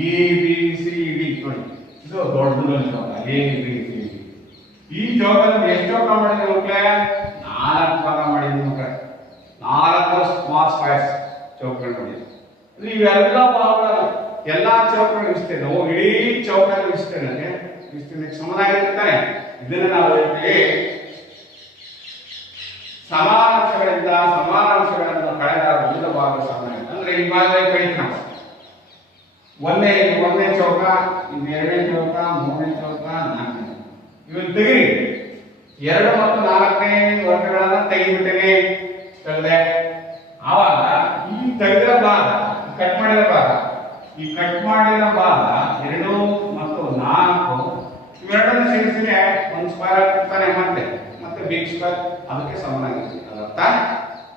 ಎ ಬಿ ಸಿ ಡಿ ನೋಡಿ, ಇದು ದೊಡ್ಡದು ಚೌಕ ಎ ಬಿ ಸಿ ಡಿ. ಈ ಚೌಕದಲ್ಲಿ ಎಷ್ಟು ಚೌಕ ಮಾಡಿದ್ವಿ ಮಕ್ಕಳೇ? 4 ಭಾಗ ಮಾಡಿದ್ವಿ ಮಕ್ಕಳೇ. 4 ಸ್ಮಾಲ್ ಸ್ಕ್ವೇರ್ಸ್ ಚೌಕಗಳು ಮಾಡಿದ್ವಿ. ಇವೆಲ್ಲ ಭಾಗಗಳು ಎಲ್ಲಾ ಚೌಕಗಳು ವಿಸ್ತೀರ್ಣ ಇಡೀ ಚೌಕದ ವಿಸ್ತೀರ್ಣಕ್ಕೆ ಸಮನಾಗಿರ್ತಾನೆ. ಇದನ್ನು ನಾವು ಹೇಳ್ತೀವಿ ಸಮಾನಾಂಶಗಳಿಂದ ಸಮಾನಾಂಶಗಳನ್ನು ಕಳೆದಾಗ ಉಳಿದ ಭಾಗ ಸಮನಾಗಿದೆ. ಅಂದ್ರೆ ಈ ಭಾಗದಲ್ಲಿ ಕಳಿತೀವಿ ನಾವು. ಒಂದನೇ ಚೌಕ, ಎರಡನೇ ಚೌಕ, ಮೂರನೇ ಚೌಕ, ನಾಲ್ಕನೇ ಇವನ್ ತೆಗಿರಿ. 2 ಮತ್ತು 4ನೇ ವರ್ಗಗಳನ್ನ ತೆಗೆದುಬಿಟ್ಟೇನೆ ತೆಗೆದೆ. ಆವಾಗ ಈ ತೆಗೆದ ಭಾಗ ಕಟ್ ಮಾಡಿದ ಭಾಗ, ಈ ಕಟ್ ಮಾಡಿದ ಭಾಗ 2 ಮತ್ತು 4 ಇವೆರಡನ್ನು ಸೇರಿಸಿದ್ರೆ ಒಂದು ಸ್ಕ್ವೇರ್ ಆಗ್ತಾನೆ. ಮತ್ತೆ ಬಿಗ್ ಸ್ಕ್ವೇರ್ ಅದಕ್ಕೆ ಸಮನಾಗಿರುತ್ತೆ. ಅದರ್ಥ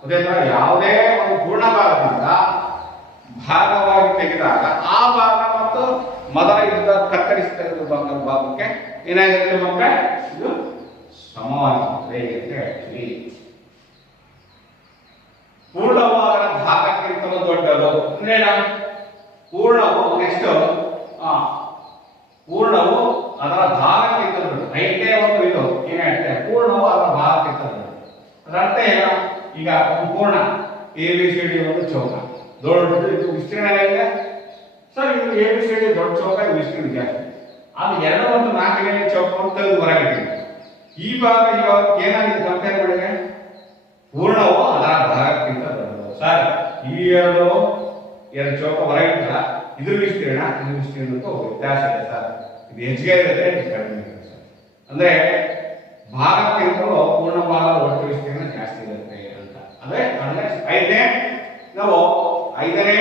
ಅದೇ ತರ ಯಾವುದೇ ಒಂದು ಪೂರ್ಣ ಭಾಗದಿಂದ ಭಾಗವಾಗಿ ತೆಗೆದಾಗ ಆ ಭಾಗ ಮತ್ತು ಮೊದಲ ಇದ್ದ ಕತ್ತರಿಸಿ ತೆಗೆದ ಭಾಗಕ್ಕೆ ಏನಾಗಿರುತ್ತೆ ಮಕ್ಕಳೇ? ಇದು ಸಮವಾಗಿರುತ್ತದೆ ಅಂತ ಹೇಳ್ತೀವಿ. ಪೂರ್ಣವು ಅದರ ಭಾಗಕ್ಕಿಂತಲೂ ದೊಡ್ಡದು ಅಂದ್ರೆ ಪೂರ್ಣವು ನೆಕ್ಸ್ಟ್ ಪೂರ್ಣವು ಅದರ ಭಾಗಕ್ಕಿಂತ ದೊಡ್ಡದು. ಐದೇ ಒಂದು ಇದು ಏನ್ ಹೇಳ್ತೇವೆ, ಪೂರ್ಣವು ಅದರ ಭಾಗಕ್ಕಿಂತ ದೊಡ್ಡದು. ಅದರ ಅರ್ಥ ಏನು? ಈಗ ಒಂದು ಪೂರ್ಣ ABCD ಒಂದು ಚೌಕ ದೊಡ್ಡದು, ಇದು ವಿಸ್ತೀರ್ಣ ಇದೆ ಸರ್. ಇದು ABCD ದೊಡ್ಡ ಚೌಕ, ವಿಸ್ತೀರ್ಣ ಜಾಸ್ತಿ. ಅದು 2 ಮತ್ತು 4ನೇ ಚೌಕವನ್ನು ತೆಗೆದು ಹೊರಗಿಟ್ಟಿದೆ. ಈ ಭಾಗ ಏನಾಗಿದೆ ಕಂಪೇರ್ ಮಾಡಿದ್ರೆ ಪೂರ್ಣವು ಅದರ ಭಾಗಕ್ಕಿಂತ ದೊಡ್ಡದು. ಸರ್ ಈ ಎರಡು ಚೌಕ ಹೊರಗಿಟ್ಟ ಇದ್ರ ವಿಸ್ತೀರ್ಣಕ್ಕೂ ವ್ಯತ್ಯಾಸ ಇದೆ ಸರ್. ಇದು ಹೆಚ್ಚಿಗೆ ಇರುತ್ತೆ, ಕಡಿಮೆ ಇರುತ್ತೆ ಸರ್. ಅಂದ್ರೆ ಭಾಗಕ್ಕಿಂತಲೂ ಪೂರ್ಣ ಭಾಗ ಒಟ್ಟು ವಿಸ್ತೀರ್ಣ ಜಾಸ್ತಿ ಇರುತ್ತೆ ಅಂತ. ಅಂದ್ರೆ ನಾವು ಐದನೇ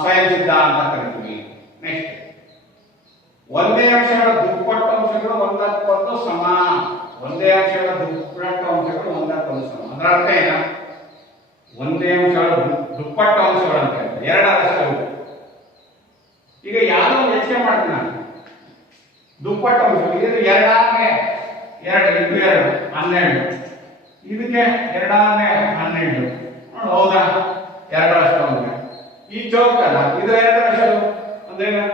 ಸ್ವಯಂ ಸಿದ್ಧ ಅಂತ ಕರಿತೀವಿ. ನೆಕ್ಸ್ಟ್ ಒಂದೇ ಅಂಶಗಳ ದುಪ್ಪಟ್ಟು ಅಂಶಗಳು ಒಂದಕ್ಕೊಂದು ಸಮ. ಒಂದೇ ಅಂಶಗಳ ದುಪ್ಪಟ್ಟು ಅಂಶಗಳು ಒಂದಕ್ಕೊಂದು ಸಮ. ಅದರ ಅರ್ಥ ಏನ? ಒಂದೇ ಅಂಶಗಳ ದುಪ್ಪಟ್ಟು ಅಂಶಗಳು ಅಂತ ಹೇಳ್ತಾರೆ. 2 ಈಗ ಯಾವ್ದೋ ಹೆಚ್ಚಿಗೆ ಮಾಡ್ತೀನಿ ನಾನು ದುಪ್ಪಟ್ಟು ಅಂಶಗಳು. ಇದು 2 2 12 ಇದಕ್ಕೆ 2 12 ಹೌದಾ. 2 ಅಂದ್ರೆ ಈ ಚೌಕ ಅಲ್ಲ, ಇದು 2 ಅಂದ್ರೇನು?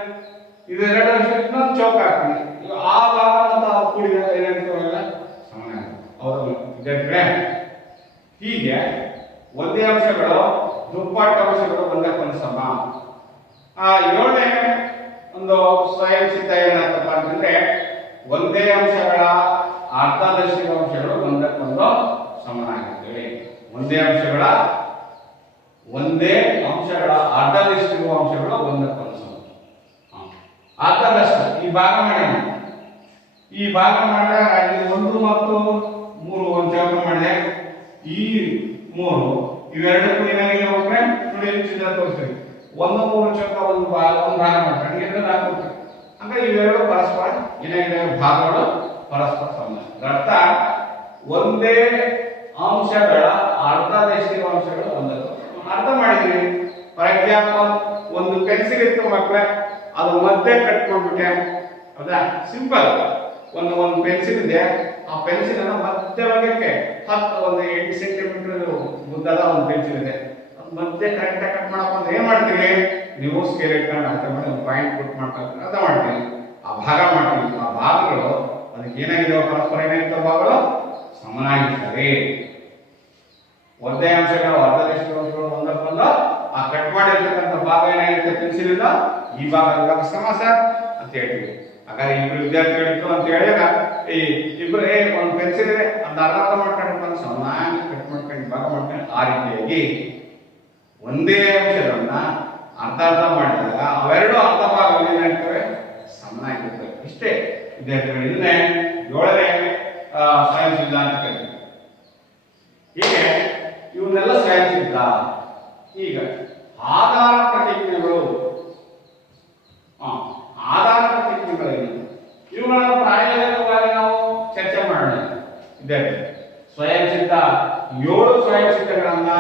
ಇದು 2 ಇನ್ನೊಂದು ಚೌಕ ಹಾಕ್ತೀನಿ. ಆ ಭಾಗ ಅಂತ ಕೂಡಿದ ಏನಾಗ್ತವಲ್ಲ ಸಮಾನ ಹೌದಾ ವಿದ್ಯಾರ್ಥಿಗಳೇ. ಹೀಗೆ ಒಂದೇ ಅಂಶಗಳು ದುಪ್ಪಟ್ಟು ಅಂಶಗಳು ಒಂದಕ್ಕೊಂದು ಸಮ. 7ನೇ ಒಂದು ಸ್ವಯಂ ಸಿದ್ಧ ಏನಂತಪ್ಪ ಅಂತಂದ್ರೆ ಒಂದೇ ಅಂಶಗಳ ಅರ್ಧದರ್ಶಕ ಅಂಶಗಳು ಒಂದಕ್ಕೊಂದು ಸಮನಾಗಿರ್ತವೆ. ಒಂದೇ ಅಂಶಗಳ ಅರ್ಧದರ್ಶಕ ಅಂಶಗಳು ಒಂದಕ್ಕೊಂದು ಸಮ. ಅರ್ಧದರ್ಶಕ ಈ ಭಾಗ ಮಾಡಿದಾಗ ಇಲ್ಲಿ 1 ಮತ್ತು 3 ಒಂದು ಚೌಕ ಮಾಡಿದೆ. ಈ 3 ಇವೆರಡಕ್ಕೂ ಏನಾಗಿದೆ ಮಕ್ಕಳೇ ನೋಡಿ, ಚಿತ್ರ ತೋರಿಸ್ತೀವಿ. 1 3 ಚೌಕ ಒಂದು ಭಾಗ ಮಾಡ್ತಾರೆ. ಅಂದ್ರೆ ಇವೆರಡು ಪರಸ್ಪರ ಏನಾಗಿದೆ, ಭಾಗಗಳು ಪರಸ್ಪರ ಸಮ. ಅರ್ಥ ಒಂದೇ ಅಂಶಗಳ ಅರ್ಧದರ್ಶಕ ಅಂಶಗಳು ಒಂದಕ್ಕೆ ಅರ್ಥ ಮಾಡಿದೀವಿ. ಫಾರ್ ಎಕ್ಸಾಂಪಲ್ ಒಂದು ಪೆನ್ಸಿಲ್ ಇತ್ತು ಮಕ್ಕಳೇ, ಅದು ಮಧ್ಯೆ ಕಟ್ ಮಾಡ್ಬಿಟ್ಟೆ ಹೌದಾ. ಸಿಂಪಲ್ ಒಂದು ಪೆನ್ಸಿಲ್ ಇದೆ, ಆ ಪೆನ್ಸಿಲ್ ಅನ್ನು ಮಧ್ಯ ಭಾಗಕ್ಕೆ 8 ಸೆಂಟಿಮೀಟರ್ ಉದ್ದದ ಒಂದು ಪೆನ್ಸಿಲ್ ಇದೆ, ಮಧ್ಯೆ ಕರೆಕ್ಟ್ ಕಟ್ ಮಾಡಪ್ಪ ಅಂದ್ರೆ ಏನ್ ಮಾಡ್ತೀವಿ ನೀವು? ಸ್ಕೇಲ್ ಇಟ್ಕೊಂಡು ಅರ್ಥ ಮಾಡಿ ಒಂದು ಪಾಯಿಂಟ್ ಪುಟ್ ಮಾಡ್ತಾರೆ ಅರ್ಥ ಮಾಡ್ತೀವಿ. ಆ ಭಾಗ ಮಾಡ್ತೀವಿ. ಆ ಭಾಗಗಳು ಅದಕ್ಕೆ ಏನಾಗಿದಾವೆ ಪರಸ್ಪರ ಏನಾಗಿರೋ ಭಾಗಗಳು ಸಮನಾಗಿರ್ತವೆ. ಒಂದೇ ಅಂಶಗಳು ಅರ್ಧದರ್ಶಕ ಅಂಶಗಳು ಒಂದಕ್ಕೊಂದು ಆ ಕಟ್ ಮಾಡಿರ್ತಕ್ಕಂಥ ಭಾಗ ಏನಾಗಿರುತ್ತೆ ಪೆನ್ಸಿಲ್ ಇಂದ ಈ ಭಾಗ ಸಮ ಸರ್ ಅಂತ ಹೇಳ್ತೀವಿ. ಹಾಗಾದ್ರೆ ಇಬ್ರು ವಿದ್ಯಾರ್ಥಿಗಳಿತ್ತು ಅಂತ ಹೇಳಿದಾಗ ಈ ಇಬ್ರು ಒಂದು ಪೆನ್ಸಿಲ್ ಇದೆ ಒಂದು ಅರ್ಧ ಮಾಡ್ಕೊಂಡು ಸಮನಾಗಿ ಕಟ್ ಮಾಡ್ಕೊಂಡು ಭಾಗ ಮಾಡ್ಕೊಂಡು ಆ ರೀತಿಯಾಗಿ ಒಂದೇ ಅಂಶದ ಅರ್ಧ ಅರ್ಧ ಮಾಡಿದಾಗ ಅವೆರಡು ಅರ್ಧ ಭಾಗಗಳು ಏನಾಗ್ತವೆ ಸಮನಾಗಿರ್ತವೆ. ಇಷ್ಟೇ ವಿದ್ಯಾರ್ಥಿಗಳು. ಇದನ್ನೇ 7ನೇ ಸ್ವಯಂ ಸಿದ್ಧ ಅಂತ ಕರೀತೀವಿ. ಹೀಗೆ ಇವನ್ನೆಲ್ಲ ಸ್ವಯಂ ಸಿದ್ಧ. ಈಗ ಆಧಾರ ಪ್ರತಿಜ್ಞೆಗಳು. ಆಧಾರ ಪ್ರತಿಜ್ಞೆಗಳೇನು? ಇವುಗಳನ್ನು ಪ್ರಾಯೋಗಿಕವಾಗಿ ನಾವು ಚರ್ಚೆ ಮಾಡೋಣ ವಿದ್ಯಾರ್ಥಿ. ಸ್ವಯಂ ಸಿದ್ಧ 7 ಸ್ವಯಂ ಸಿದ್ಧಗಳನ್ನ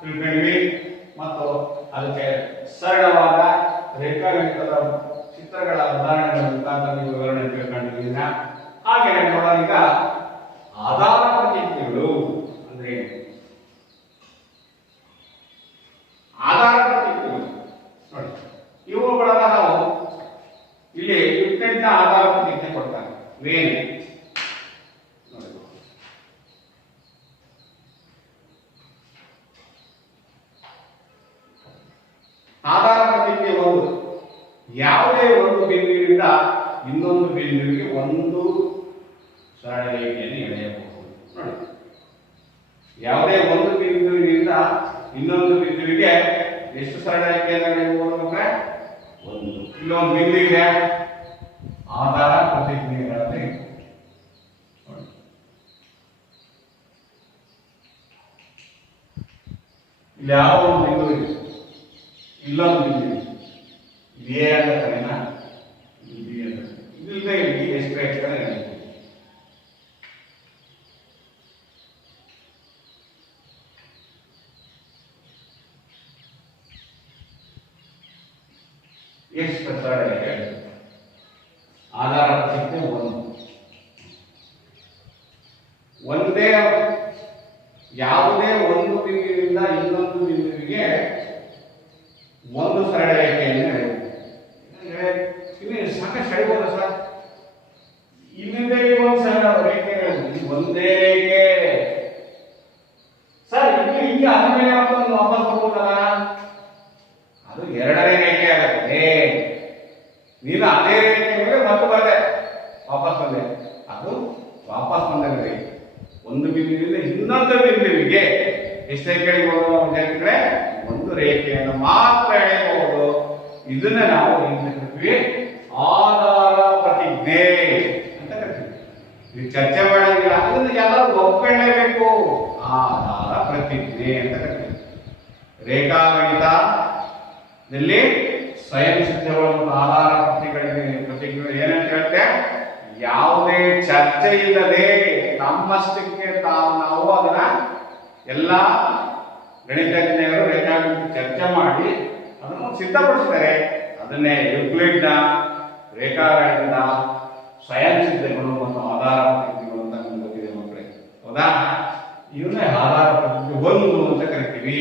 ತಿಳ್ಕೊಂಡ್ವಿ ಮತ್ತು ಅದಕ್ಕೆ ಸರಳವಾದ ರೇಖಾಗಣಿತದ ಚಿತ್ರಗಳ ಉದಾಹರಣೆಗಳ ಮುಖಾಂತರ ನೀವು ವಿವರಣೆ ತಿಳ್ಕೊಂಡಿದ್ದೀರಾ. ಹಾಗೆ ನೋಡೋಣ ಈಗ ಆಧಾರ ಪ್ರತಿಜ್ಞೆಗಳು ಅಂದ್ರೆ ಆಧಾರ ಪ್ರತಿಜ್ಞೆಗಳು ನೋಡಿ. ಇವುಗಳನ್ನ ನಾವು ಇಲ್ಲಿ ಯುಕ್ತಿಯಿಂದ ಆಧಾರ ಪ್ರತಿಜ್ಞೆ ಕೊಡ್ತಾರೆ. ವೇನೆ ಆಧಾರ ಪ್ರತಿಜ್ಞೆ 1. ಯಾವುದೇ ಒಂದು ಬಿಂದುವಿನಿಂದ ಇನ್ನೊಂದು ಬಿಂದುವಿಗೆ ಒಂದು ಸರಳ ರೇಖೆಯನ್ನು ಎಳೆಯಬಹುದು. ನೋಡಿ, ಯಾವುದೇ ಒಂದು ಬಿಂದುವಿನಿಂದ ಇನ್ನೊಂದು ಬಿಂದುವಿಗೆ ಎಷ್ಟು ಸರಳ ರೇಖೆಯನ್ನು ಎಳೆಯಬಹುದು ಅಂದ್ರೆ 1. ಇಲ್ಲೊಂದು ಬಿಂದು ಇದೆ, ಆಧಾರ ಪ್ರತಿಜ್ಞೆಗಳಲ್ಲಿ ಇಲ್ಲಿ ಯಾವ ಒಂದು ಬಿಂದು ಇದೆ, ಇಲ್ಲೊಂದು ಬಿಂದು ಇದೆ, ಎ ಅಂತ ಕರೆನಾ, ಬಿ ಅಂತ. ಇಲ್ಲದೆ ಇಲ್ಲಿ ಎಷ್ಟು ರೇಖೆಗಳು ಎಳೆಯಬಹುದು? ಎಷ್ಟು ಸರಳ ರೇಖೆ? ಆಧಾರ ಪ್ರತಿಜ್ಞೆ 1. ಒಂದೇ ಯಾವುದೇ ಒಂದು ಬಿಂದುವಿನಿಂದ ಇನ್ನೊಂದು ಬಿಂದುವಿಗೆ ಒಂದು ಸರಳ ರೇಖೆಯನ್ನು ಎಳೆಯಬಹುದು. ಇನ್ನು ಸಾಕಷ್ಟು ಎಳೆಯಬಹುದು ಸರ್. ಇಲ್ಲಿಂದ ಒಂದು ಸರಳ ರೇಖೆ ಎಳೆಯಬಹುದು. ಒಂದೇ ರೇಖೆ ಸರ್. ಇಲ್ಲಿ ಹಿಂಗೆ ಆದ್ಮೇಲೆ ಒಂದು ವಾಪಸ್ ಬರ್ಬೋದಲ್ಲ, ಅದು 2ನೇ ರೇಖೆ ಆಗುತ್ತೆ. ನೀನು ಅದೇ ರೇಖೆ ಮೇಲೆ ಮತ್ತೆ ಬಂದೆ ವಾಪಸ್ ಬಂದೆ, ಅದು ವಾಪಸ್ ಬಂದಾಗ ರೇಖೆ. ಒಂದು ಬಿಂದುವಿನಿಂದ ಇನ್ನೊಂದು ಬಿಂದುವಿಗೆ ಎಷ್ಟು ರೇಖೆ ಎಳೆಯಬಹುದು ವಿದ್ಯಾರ್ಥಿಗಳೇ? ಒಂದು ರೇಖೆಯನ್ನು ಮಾತ್ರ ಎಳೆಯಬಹುದು. ಇದನ್ನ ನಾವು ಕರಿತೀವಿ ಆಧಾರ ಪ್ರತಿಜ್ಞೆ ಅಂತ ಕರಿತೀವಿ. ಇದು ಚರ್ಚೆ ಮಾಡಂಗಿಲ್ಲ, ಅದನ್ನ ಎಲ್ಲರೂ ಒಪ್ಕೊಳ್ಳೇಬೇಕು. ಆಧಾರ ಪ್ರತಿಜ್ಞೆ ಅಂತ ಕರಿತೀವಿ. ರೇಖಾಗಣಿತದಲ್ಲಿ ಸ್ವಯಂ ಸಿದ್ಧಗಳು ಮತ್ತು ಆಧಾರ ಪ್ರತಿಜ್ಞೆಗಳು ಏನಂತ ಹೇಳುತ್ತೆ? ಯಾವುದೇ ಚರ್ಚೆ ಇಲ್ಲದೆ ನಮ್ಮಷ್ಟಕ್ಕೆ ನಾವು ಅದನ್ನ ಎಲ್ಲ ಗಣಿತಜ್ಞರು ರೇಖಾಗಣಿತ ಚರ್ಚೆ ಮಾಡಿ ಅದನ್ನು ಸಿದ್ಧಪಡಿಸ್ತಾರೆ. ಅದನ್ನೇ ಯುಕ್ಲಿಡ್ನ ರೇಖಾಗಣಿತದ ಸ್ವಯಂ ಸಿದ್ಧಗಳು ಮತ್ತು ಆಧಾರ ಪ್ರತಿಜ್ಞೆಗಳು ಅಂತ ನಮ್ಗೆ ಗೊತ್ತಿದೆ ಮಕ್ಕಳೇ, ಹೌದಾ? ಇವನ್ನೇ ಆಧಾರ ಪ್ರತಿಜ್ಞೆ 1 ಅಂತ ಕರಿತೀವಿ.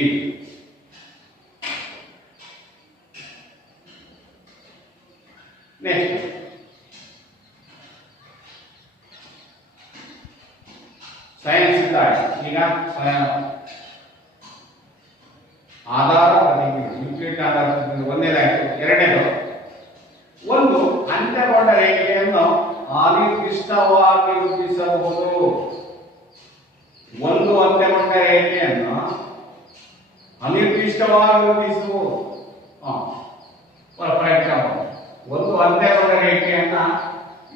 ನೆಕ್ಸ್ಟ್ ಸ್ವಯಂ ಸಿದ್ಧ. ಈಗ ಆಧಾರ ಪ್ರತಿಜ್ಞೆ ಯುಕ್ಲಿಡ್ ಆಧಾರ ಪ್ರತಿಜ್ಞೆ 1ನೇದಾಯಿತು. 2ನೇದು, ಒಂದು ಅಂತ್ಯಗೊಂಡ ರೇಖೆಯನ್ನು ಅನಿರ್ದಿಷ್ಟವಾಗಿ ರೂಪಿಸಬಹುದು. ಒಂದು ಅಂತ್ಯಗೊಂಡ ರೇಖೆಯನ್ನು ಅನಿರ್ದಿಷ್ಟವಾಗಿ ರೂಪಿಸಬಹುದು. ಫಾರ್ ಎಕ್ಸಾಂಪಲ್, ಒಂದು ಅಂತ್ಯಗೊಂಡ ರೇಖೆಯನ್ನ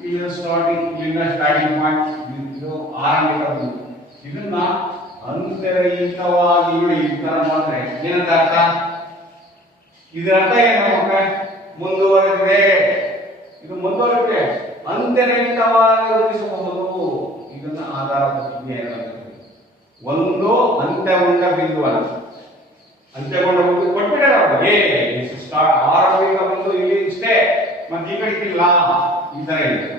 ಇಲ್ಲಿಂದ ಸ್ಟಾರ್ಟಿಂಗ್ ಪಾಯಿಂಟ್, ಇದು ಆರಂಭಿಕ ಬಿಂದು, ಇದನ್ನ ಅಂತರಹಿತವಾಗಿ ಈ ತರ ಮಾಡಿದ್ರೆ ಏನಂತ ಅರ್ಥ? ಇದರ ಅರ್ಥ ಏನು ಮಕ್ಕಳೇ? ಮುಂದುವರೆದಿದೆ, ಇದು ಮುಂದುವರೆದಿದೆ, ಅಂತರಹಿತವಾಗಿ ರೂಪಿಸಬಹುದು. ಇದನ್ನ ಆಧಾರ ಪ್ರತಿಜ್ಞೆ ಹೇಳಲಾಗುತ್ತದೆ. ಒಂದು ಅಂತ್ಯಗೊಂಡ ಬಿಂದುವನ್ನು ಅಂತ್ಯಗೊಂಡ ಬಿಂದು ಕೊಟ್ಬಿಟ್ಟಾರೆ ಅವರು. ಆರಂಭಿಕ ಬಿಂದು ಇಲ್ಲಿ ಇಷ್ಟೇ, ಮತ್ತೆ ಈ ಕಡೆ ಇಲ್ಲ, ಈ ತರ ಇದೆ.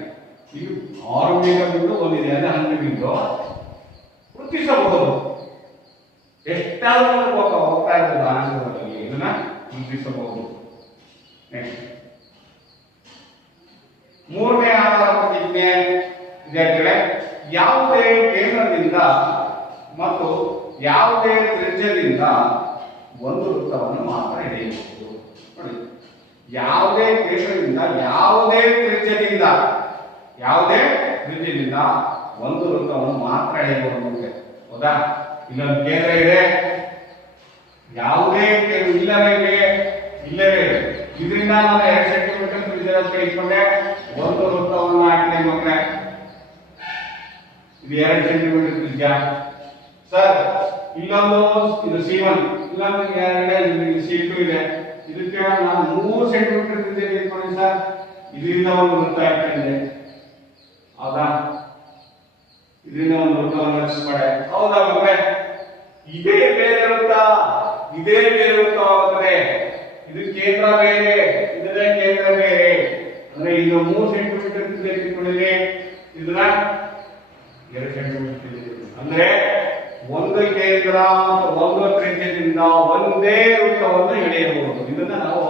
ಇದು ಆರಂಭಿಕ ಬಿಂದು ಒಂದಿದೆ, ಅಂದ್ರೆ ಹಂತ ಬಿಂದು ಗುರುತಿಸಬಹುದು. ಎಷ್ಟಾದ್ರೂ ಹೋಗ್ತಾ ಇರೋದು ಆನಂದದಲ್ಲಿ ಇದನ್ನ ಗುರುತಿಸಬಹುದು. ಮೂರನೇ ಆಧಾರ ಪ್ರತಿಜ್ಞೆ ವಿದ್ಯಾರ್ಥಿಗಳೇ, ಯಾವುದೇ ಕೇಂದ್ರದಿಂದ ಮತ್ತು ಯಾವುದೇ ತ್ರಿಜ್ಯದಿಂದ ಒಂದು ವೃತ್ತವನ್ನು ಮಾತ್ರ ಎಳೆಯಬಹುದು. ನೋಡಿ, ಯಾವುದೇ ಕೇಂದ್ರದಿಂದ ಯಾವುದೇ ತ್ರಿಜ್ಯದಿಂದ ಒಂದು ವೃತ್ತವನ್ನು ಮಾತ್ರ ಎಳೆಯಬಹುದು. ಹೌದಾ? ಇಲ್ಲೊಂದು ಕೇಂದ್ರ ಇದೆ, ಯಾವುದೇ ಇಲ್ಲವೇ ಇಲ್ಲೇ ಇದರಿಂದ ನಾನು 2 ಸೆಂಟಿಮೀಟರ್ ತ್ರಿಜ್ಯ ಅಂತ ಇಟ್ಕೊಂಡೆ, ಒಂದು ವೃತ್ತವನ್ನು ಹಾಕಿದೆ ಮಕ್ಕಳೇ. ಇದು 2 ಸೆಂಟಿಮೀಟರ್ ತ್ರಿಜ್ಯ ಸರ್. ಇಲ್ಲೊಂದು ಇದು C1, ಇಲ್ಲೊಂದು C2 ಇದೆ. ಇದಕ್ಕೆ ನಾನು 3 ಸೆಂಟಿಮೀಟರ್ ತ್ರಿಜ್ಯ ಇಟ್ಕೊಂಡೆ ಸರ್. ಇದರಿಂದ ಒಂದು ವೃತ್ತ ಹಾಕಿದೆ, ಹೌದಾ? ಇದರಿಂದ ಒಂದು ವೃತ್ತವನ್ನು ರಚಿಸ್ಮಾಡೆ, ಹೌದಾ ಮಕ್ಕಳೇ? ಇದೇ ಬೇರೆ ವೃತ್ತ, ಇದೇ ಬೇರೆ ವೃತ್ತವಾಗುತ್ತದೆ. ಇದು ಕೇಂದ್ರ ಬೇರೆ, ಇದರ ಕೇಂದ್ರ ಬೇರೆ. ಅಂದ್ರೆ ಇದು 3 ಸೆಂಟಿಮೀಟರ್ ತ್ರಿಜ್ಯ ಇಟ್ಕೊಂಡಿದೆ, ಇದನ್ನ 2 ಸೆಂಟಿಮೀಟರ್ ತ್ರಿಜ್ಯ. ಅಂದ್ರೆ ಒಂದು ಕೇಂದ್ರ ಮತ್ತು ಒಂದು ತ್ರಿಜ್ಯದಿಂದ ಒಂದೇ ವೃತ್ತವನ್ನು ಎಳೆಯಬಹುದು. ಇದನ್ನ ನಾವು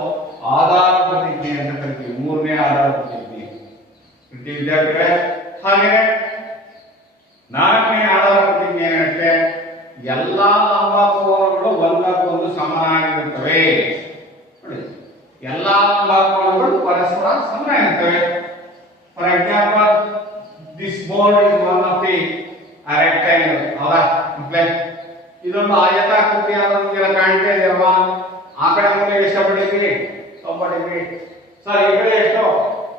ಆಧಾರ ಪ್ರತಿಜ್ಞೆ ಅಂತ ಕರಿತೀವಿ, 3ನೇ ಆಧಾರ ಪ್ರತಿಜ್ಞೆ. ವಿದ್ಯಾರ್ಥಿಗಳೇ, ಹಾಗೆ 4ನೇ ಆಧಾರ ಪ್ರತಿಜ್ಞೆ ಏನಂತೆ, ಎಲ್ಲಾ ಲಂಬಕೋನಗಳು ಒಂದಕ್ಕೊಂದು ಸಮನಾಗಿರುತ್ತವೆ. ನೋಡಿ, ಎಲ್ಲಾ ಲಂಬಕೋನಗಳು ಪರಸ್ಪರ ಸಮನಾಗಿರುತ್ತವೆ. For example, this board is one of the rectangle, ಹೌದಾ ಮಕ್ಕಳೇ? ಇದೊಂದು ಆಯತಾಕೃತಿಯಾದ ನಿಮಗೆಲ್ಲ ಕಾಣ್ತಾ ಇದೆಯಲ್ವಾ? ಆ ಕಡೆ ಮೂಲೆ ಎಷ್ಟು ಡಿಗ್ರಿ? 90 ಡಿಗ್ರಿ. ಸರ್ ಈ ಕಡೆ ಎಷ್ಟು?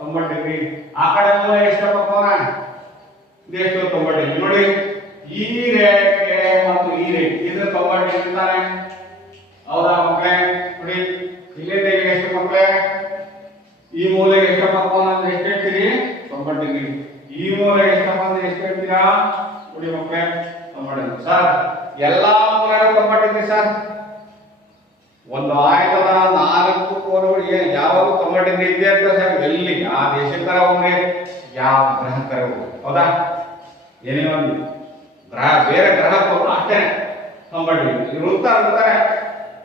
90 ಡಿಗ್ರಿ. ಆ ಕಡೆ ಮೂಲೆ ಎಷ್ಟು ಕೋನ? ಇದೆಷ್ಟು? 90 ಡಿಗ್ರಿ. ನೋಡಿ, ಈ ರೇಖೆ ಮತ್ತು ಈ ರೇಖೆ ಇದು 90 ಡಿಗ್ರಿ ತಾನೆ, ಹೌದಾ ಮಕ್ಕಳೇ? ನೋಡಿ, ಇಲ್ಲಿಂದ ಎಷ್ಟು ಮಕ್ಕಳೇ? ಈ ಮೂಲೆಗೆ ಎಷ್ಟಪ್ಪ ಕೋನ ಅಂದ್ರೆ ಎಷ್ಟು ಹೇಳ್ತೀರಿ? 90 ಡಿಗ್ರಿ. ಈ ಮೂಲೆಗೆ ಎಷ್ಟಪ್ಪ ಅಂದ್ರೆ ಎಷ್ಟು ಹೇಳ್ತೀರಾ? ನೋಡಿ ಮಕ್ಕಳೇ, 90 ಡಿಗ್ರಿ. ಸರ್ ಎಲ್ಲಾ ಮೂಲೆಗಳು 90 ಡಿಗ್ರಿ ಸರ್. ಒಂದು ಆಯತದ 4 ಕೋನಗಳಿಗೆ ಯಾವಾಗ 90 ಡಿಗ್ರಿ ಇದೆ ಅಂತ ಸರ್, ಎಲ್ಲಿ ಆ ದೇಶಕ್ಕರ ಹೋಗ್ರಿ, ಯಾವ ಗ್ರಹಕ್ಕರ ಹೋಗ್ರಿ, ಹೌದಾ? ಏನೇ ಒಂದು ಗ್ರಹ, ಬೇರೆ ಗ್ರಹಕ್ಕೆ ಹೋದ್ರು ಅಷ್ಟೇ 90 ಡಿಗ್ರಿ. ಈ ವೃತ್ತ ಅಂತಾರೆ,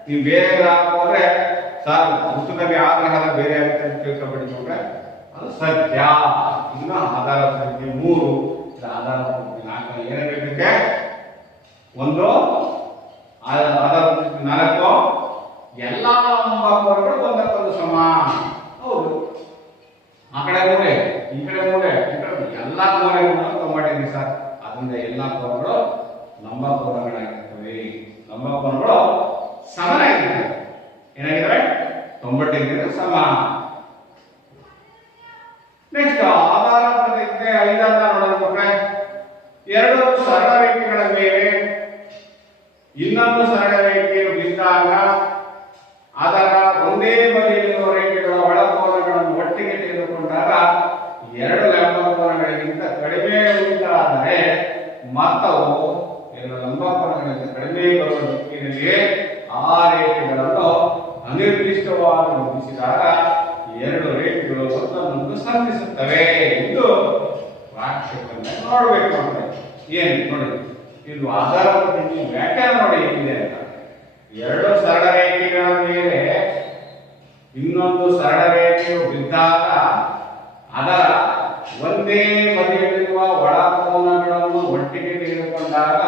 ನೀವು ಬೇರೆ ಗ್ರಹಕ್ಕೆ ಹೋದ್ರೆ ಸರ್ ವೃತ್ತದಲ್ಲಿ ಆ ಗ್ರಹದ ಬೇರೆ ಆಗುತ್ತೆ ಅಂತ ತಿಳ್ಕೊಬಿಟ್ಟಿದ್ರೆ ಅದು ಸತ್ಯ. ಇನ್ನು ಆಧಾರ ಪ್ರತಿಜ್ಞೆ 3, ಆಧಾರ ಪ್ರತಿಜ್ಞೆ 4. ಏನೇನಿರುತ್ತೆ? ಒಂದು ಆಧಾರ ಪ್ರತಿಜ್ಞೆ 4, ಎಲ್ಲಾ ಲಂಬಕೋನಗಳು ಒಂದಕ್ಕೊಂದು ಸಮ. ಹೌದು, ಆ ಕಡೆ ಮೂಲೆ, ಈ ಕಡೆ ಮೂಲೆ, ಎಲ್ಲಾ ಕೋನಗಳು 90 ಡಿಗ್ರಿ ಸರ್. ಅದರಿಂದ ಎಲ್ಲಾ ಕೋನಗಳು ಲಂಬಕೋನಗಳಾಗಿರ್ತವೆ. ಲಂಬಕೋನಗಳು ಸಮನಾಗಿರ್ತವೆ. ಏನಾಗಿದ್ರೆ 90 ಡಿಗ್ರಿ ಸಮ. ನೆಕ್ಸ್ಟ್ ಆಧಾರ ಪ್ರತಿಜ್ಞೆ 5 ಅಂತ ನೋಡೋಣ ಮಕ್ಕಳೇ. 2 ಸರಳ ರೇಖೆಗಳ ಮೇಲೆ ಇನ್ನೊಂದು ಸರಳ ರೇಖೆಯು ಬಿದ್ದಾಗ ಅದರ ಒಂದೇ ಬದಿಯಲ್ಲಿರುವ ರೇಖೆಗಳ ಒಳಕೋನಗಳನ್ನು ಒಟ್ಟಿಗೆ ತೆಗೆದುಕೊಂಡಾಗ 2 ಲಂಬಕೋನಗಳಿಗಿಂತ ಕಡಿಮೆ ಉಂಟಾದರೆ ಮೊತ್ತವು 2 ಲಂಬಕೋನಗಳಿಗಿಂತ ಕಡಿಮೆ ಬರುವ ದಿಕ್ಕಿನಲ್ಲಿ ಆ ರೇಖೆಗಳನ್ನು ಅನಿರ್ದಿಷ್ಟವಾಗಿ ರೂಪಿಸಿದಾಗ 2 ರೇಖೆಗಳು ಒಂದನ್ನೊಂದು ಸಂಧಿಸುತ್ತವೆ. ಇದು ವಾಕ್ಯವನ್ನು ನೋಡಬೇಕು ಅಂದ್ರೆ ಏನು ನೋಡಿ, ಇದು ಆಧಾರ ಪ್ರತಿಜ್ಞೆ ವ್ಯಾಖ್ಯಾನ ನೋಡಿ ಹೇಗಿದೆ ಅಂತ. 2 ಸರಳ ರೇಖೆಗಳ ಮೇಲೆ ಇನ್ನೊಂದು ಸರಳ ರೇಖೆಯು ಬಿದ್ದಾಗ ಅದರ ಒಂದೇ ಬದಿಯಲ್ಲಿರುವ ಒಳಕೋನಗಳನ್ನು ಒಟ್ಟಿಗೆ ತೆಗೆದುಕೊಂಡಾಗ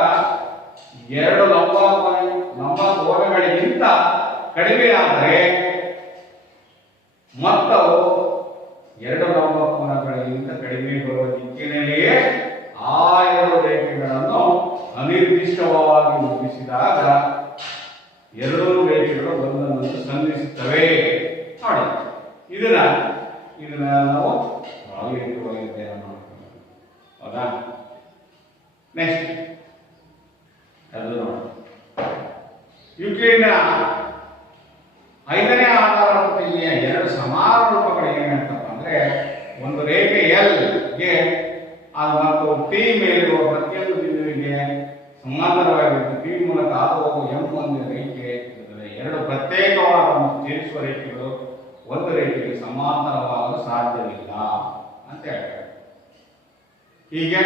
2 ಲಂಬಕೋನಗಳಿಗಿಂತ ಕಡಿಮೆ ಆದರೆ ಮೊತ್ತವು 2 ಲಂಬಕೋನಗಳಿಗಿಂತ ಕಡಿಮೆ ಬರುವ ದಿಕ್ಕಿನಲ್ಲಿಯೇ ಆ 2 ರೇಖೆಗಳನ್ನು ಅನಿರ್ದಿಷ್ಟವಾಗಿ ರೂಪಿಸಿದಾಗ 2 ರೇಖೆಗಳು ಒಂದನ್ನೊಂದು ಸಂಧಿಸುತ್ತವೆ. ನೋಡಿ, ಇದನ್ನ ನಾವು ಅಧ್ಯಯನ ಮಾಡ್ತೀವಿ, ಹೌದಾ? ನೆಕ್ಸ್ಟ್ ಅದು ನೋಡಿ, ಯೂಕ್ಲಿಡ್ನ 5ನೇ ಆಧಾರ ಪ್ರತಿಜ್ಞೆಯ 2 ಸಮಾನ ರೂಪಗಳು ಏನಂತಪ್ಪ ಅಂದ್ರೆ, ಒಂದು ರೇಖೆ ಎಲ್ ಗೆ ಮತ್ತು ಪಿ ಮೇಲಿರುವ ಪ್ರತಿಯೊಂದು ಬಿಂದುವಿಗೆ ಸಮಾಂತರವಾಗಿರುತ್ತೆ. ಪಿ ಮೂಲಕ ಹಾದು ಹೋಗುವ ಎಂ ಒಂದು ರೇಖೆ ಇರುತ್ತದೆ. 2 ಪ್ರತ್ಯೇಕವಾದ ಮತ್ತು ಛೇದಿಸುವ ರೇಖೆಗಳು ಒಂದು ರೇಖೆಗೆ ಸಮಾಂತರವಾಗಲು ಸಾಧ್ಯವಿಲ್ಲ ಅಂತ ಹೇಳ್ತಾರೆ. ಹೀಗೆ